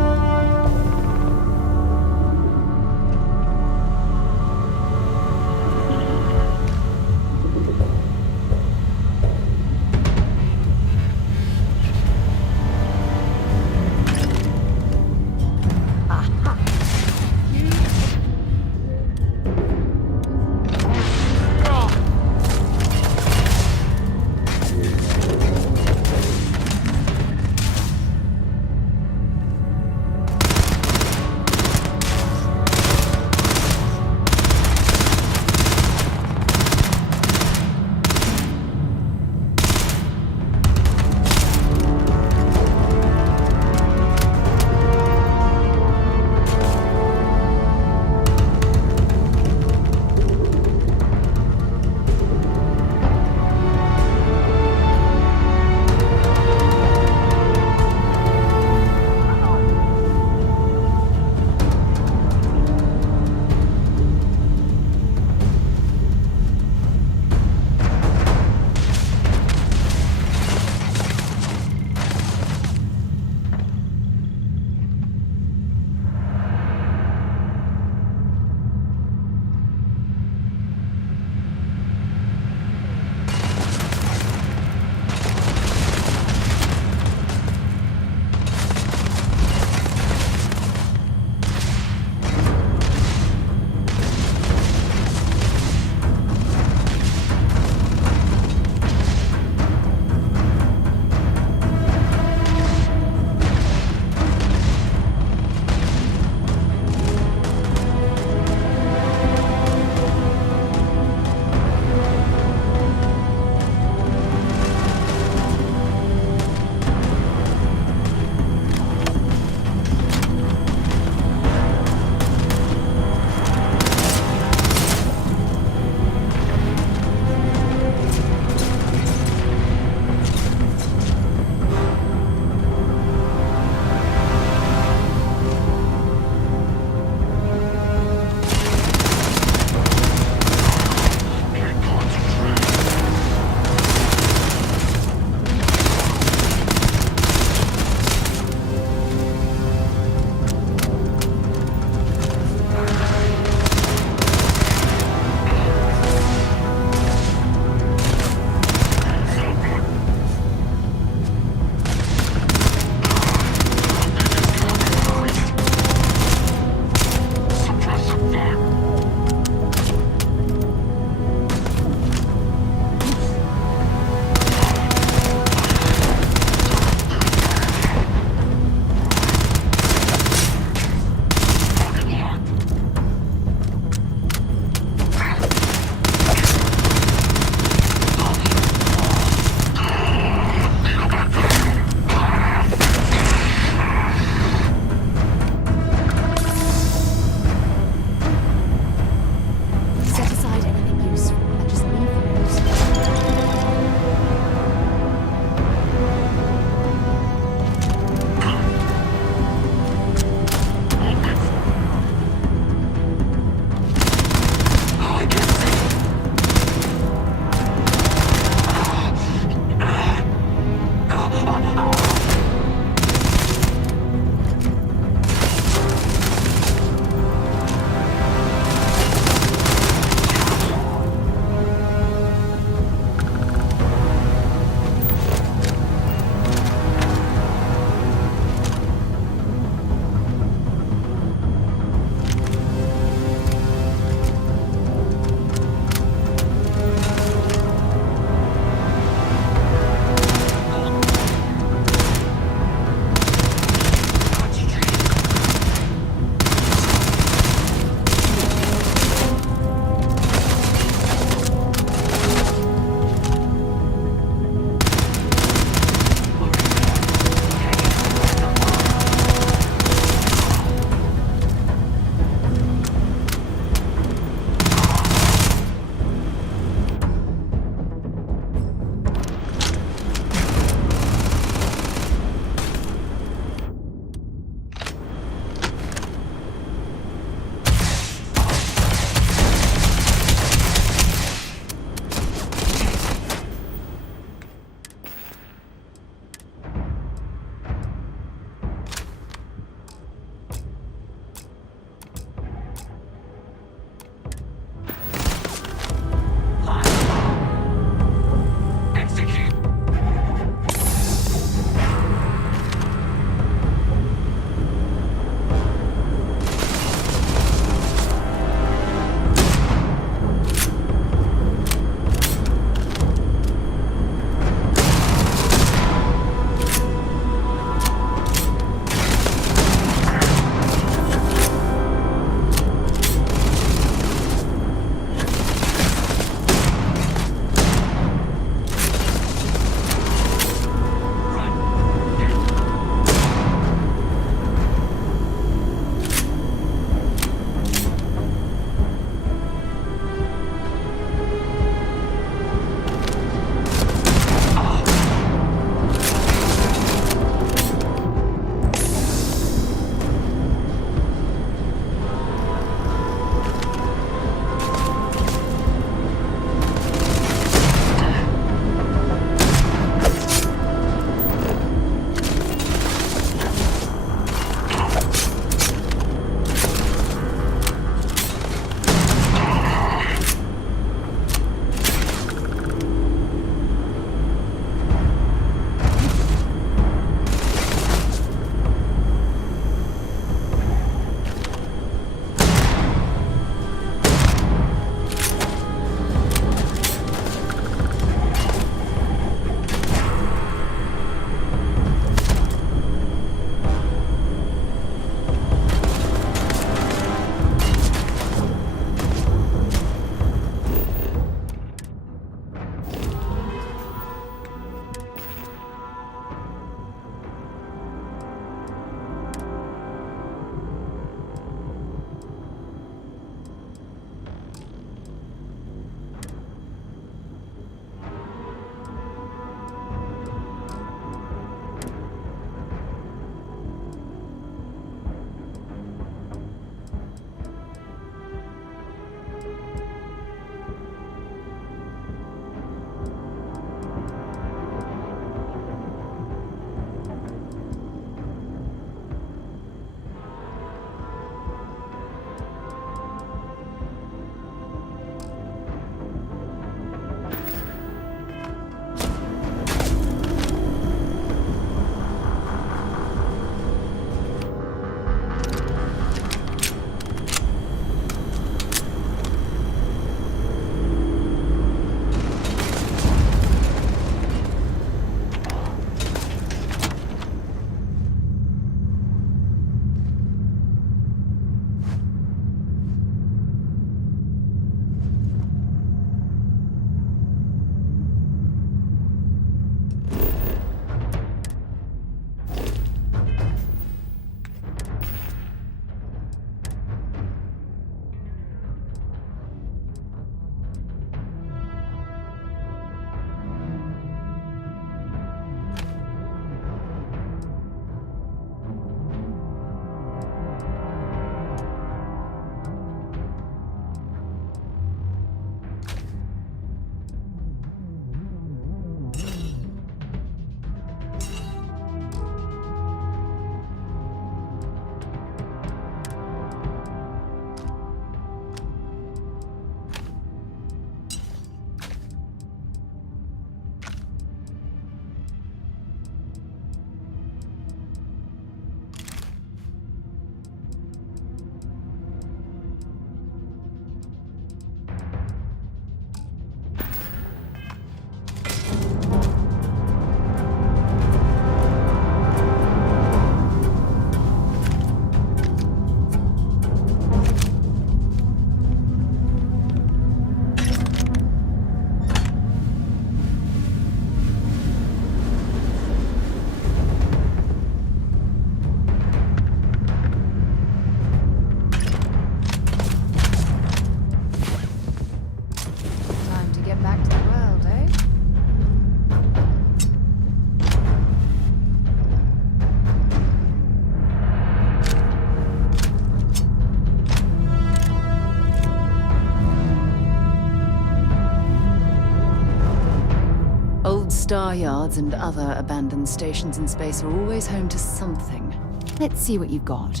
star yards and other abandoned stations in space are always home to something. Let's see what you've got.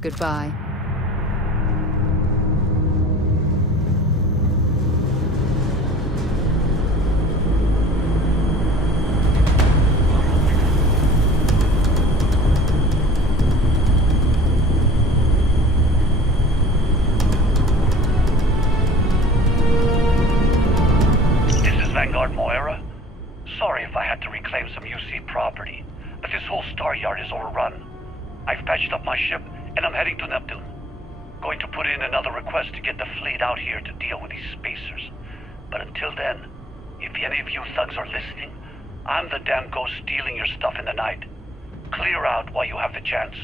Goodbye. This is Vanguard Moira. Sorry if I had to reclaim some UC property, but this whole star yard is overrun. I've patched up my ship, and I'm heading to Neptune. Going to put in another request to get the fleet out here to deal with these spacers. But until then, if any of you thugs are listening, I'm the damn ghost stealing your stuff in the night. Clear out while you have the chance.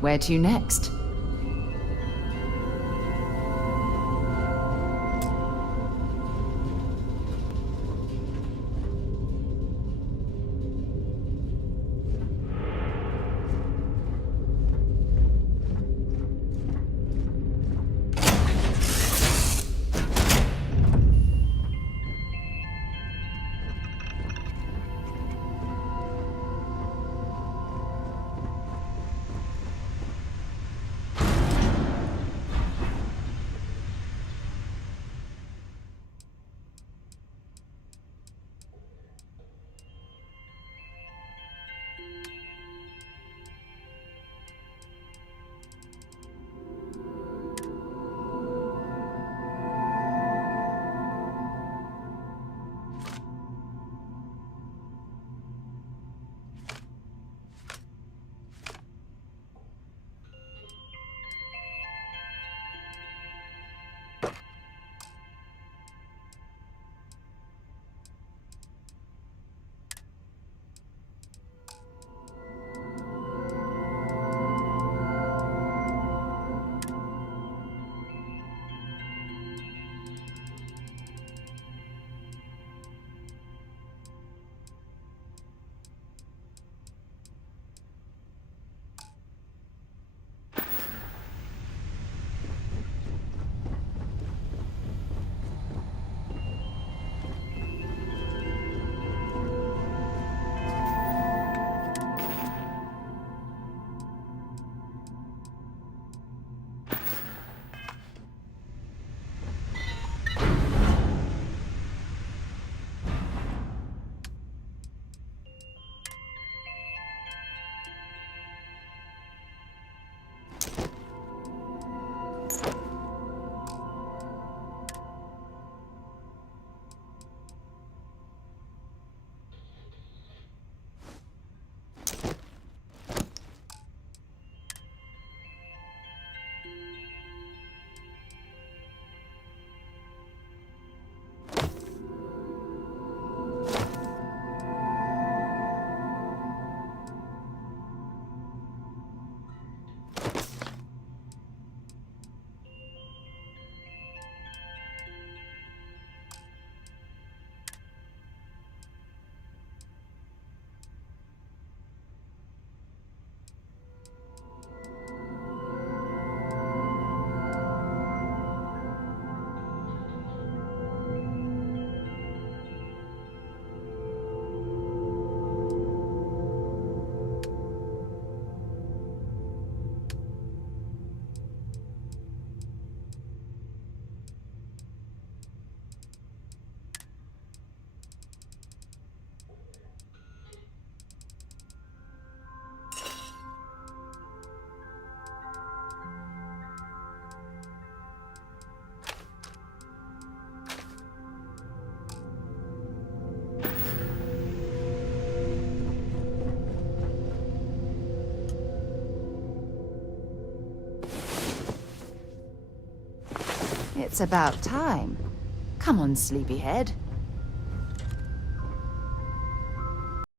Where to next? It's about time. Come on, sleepyhead.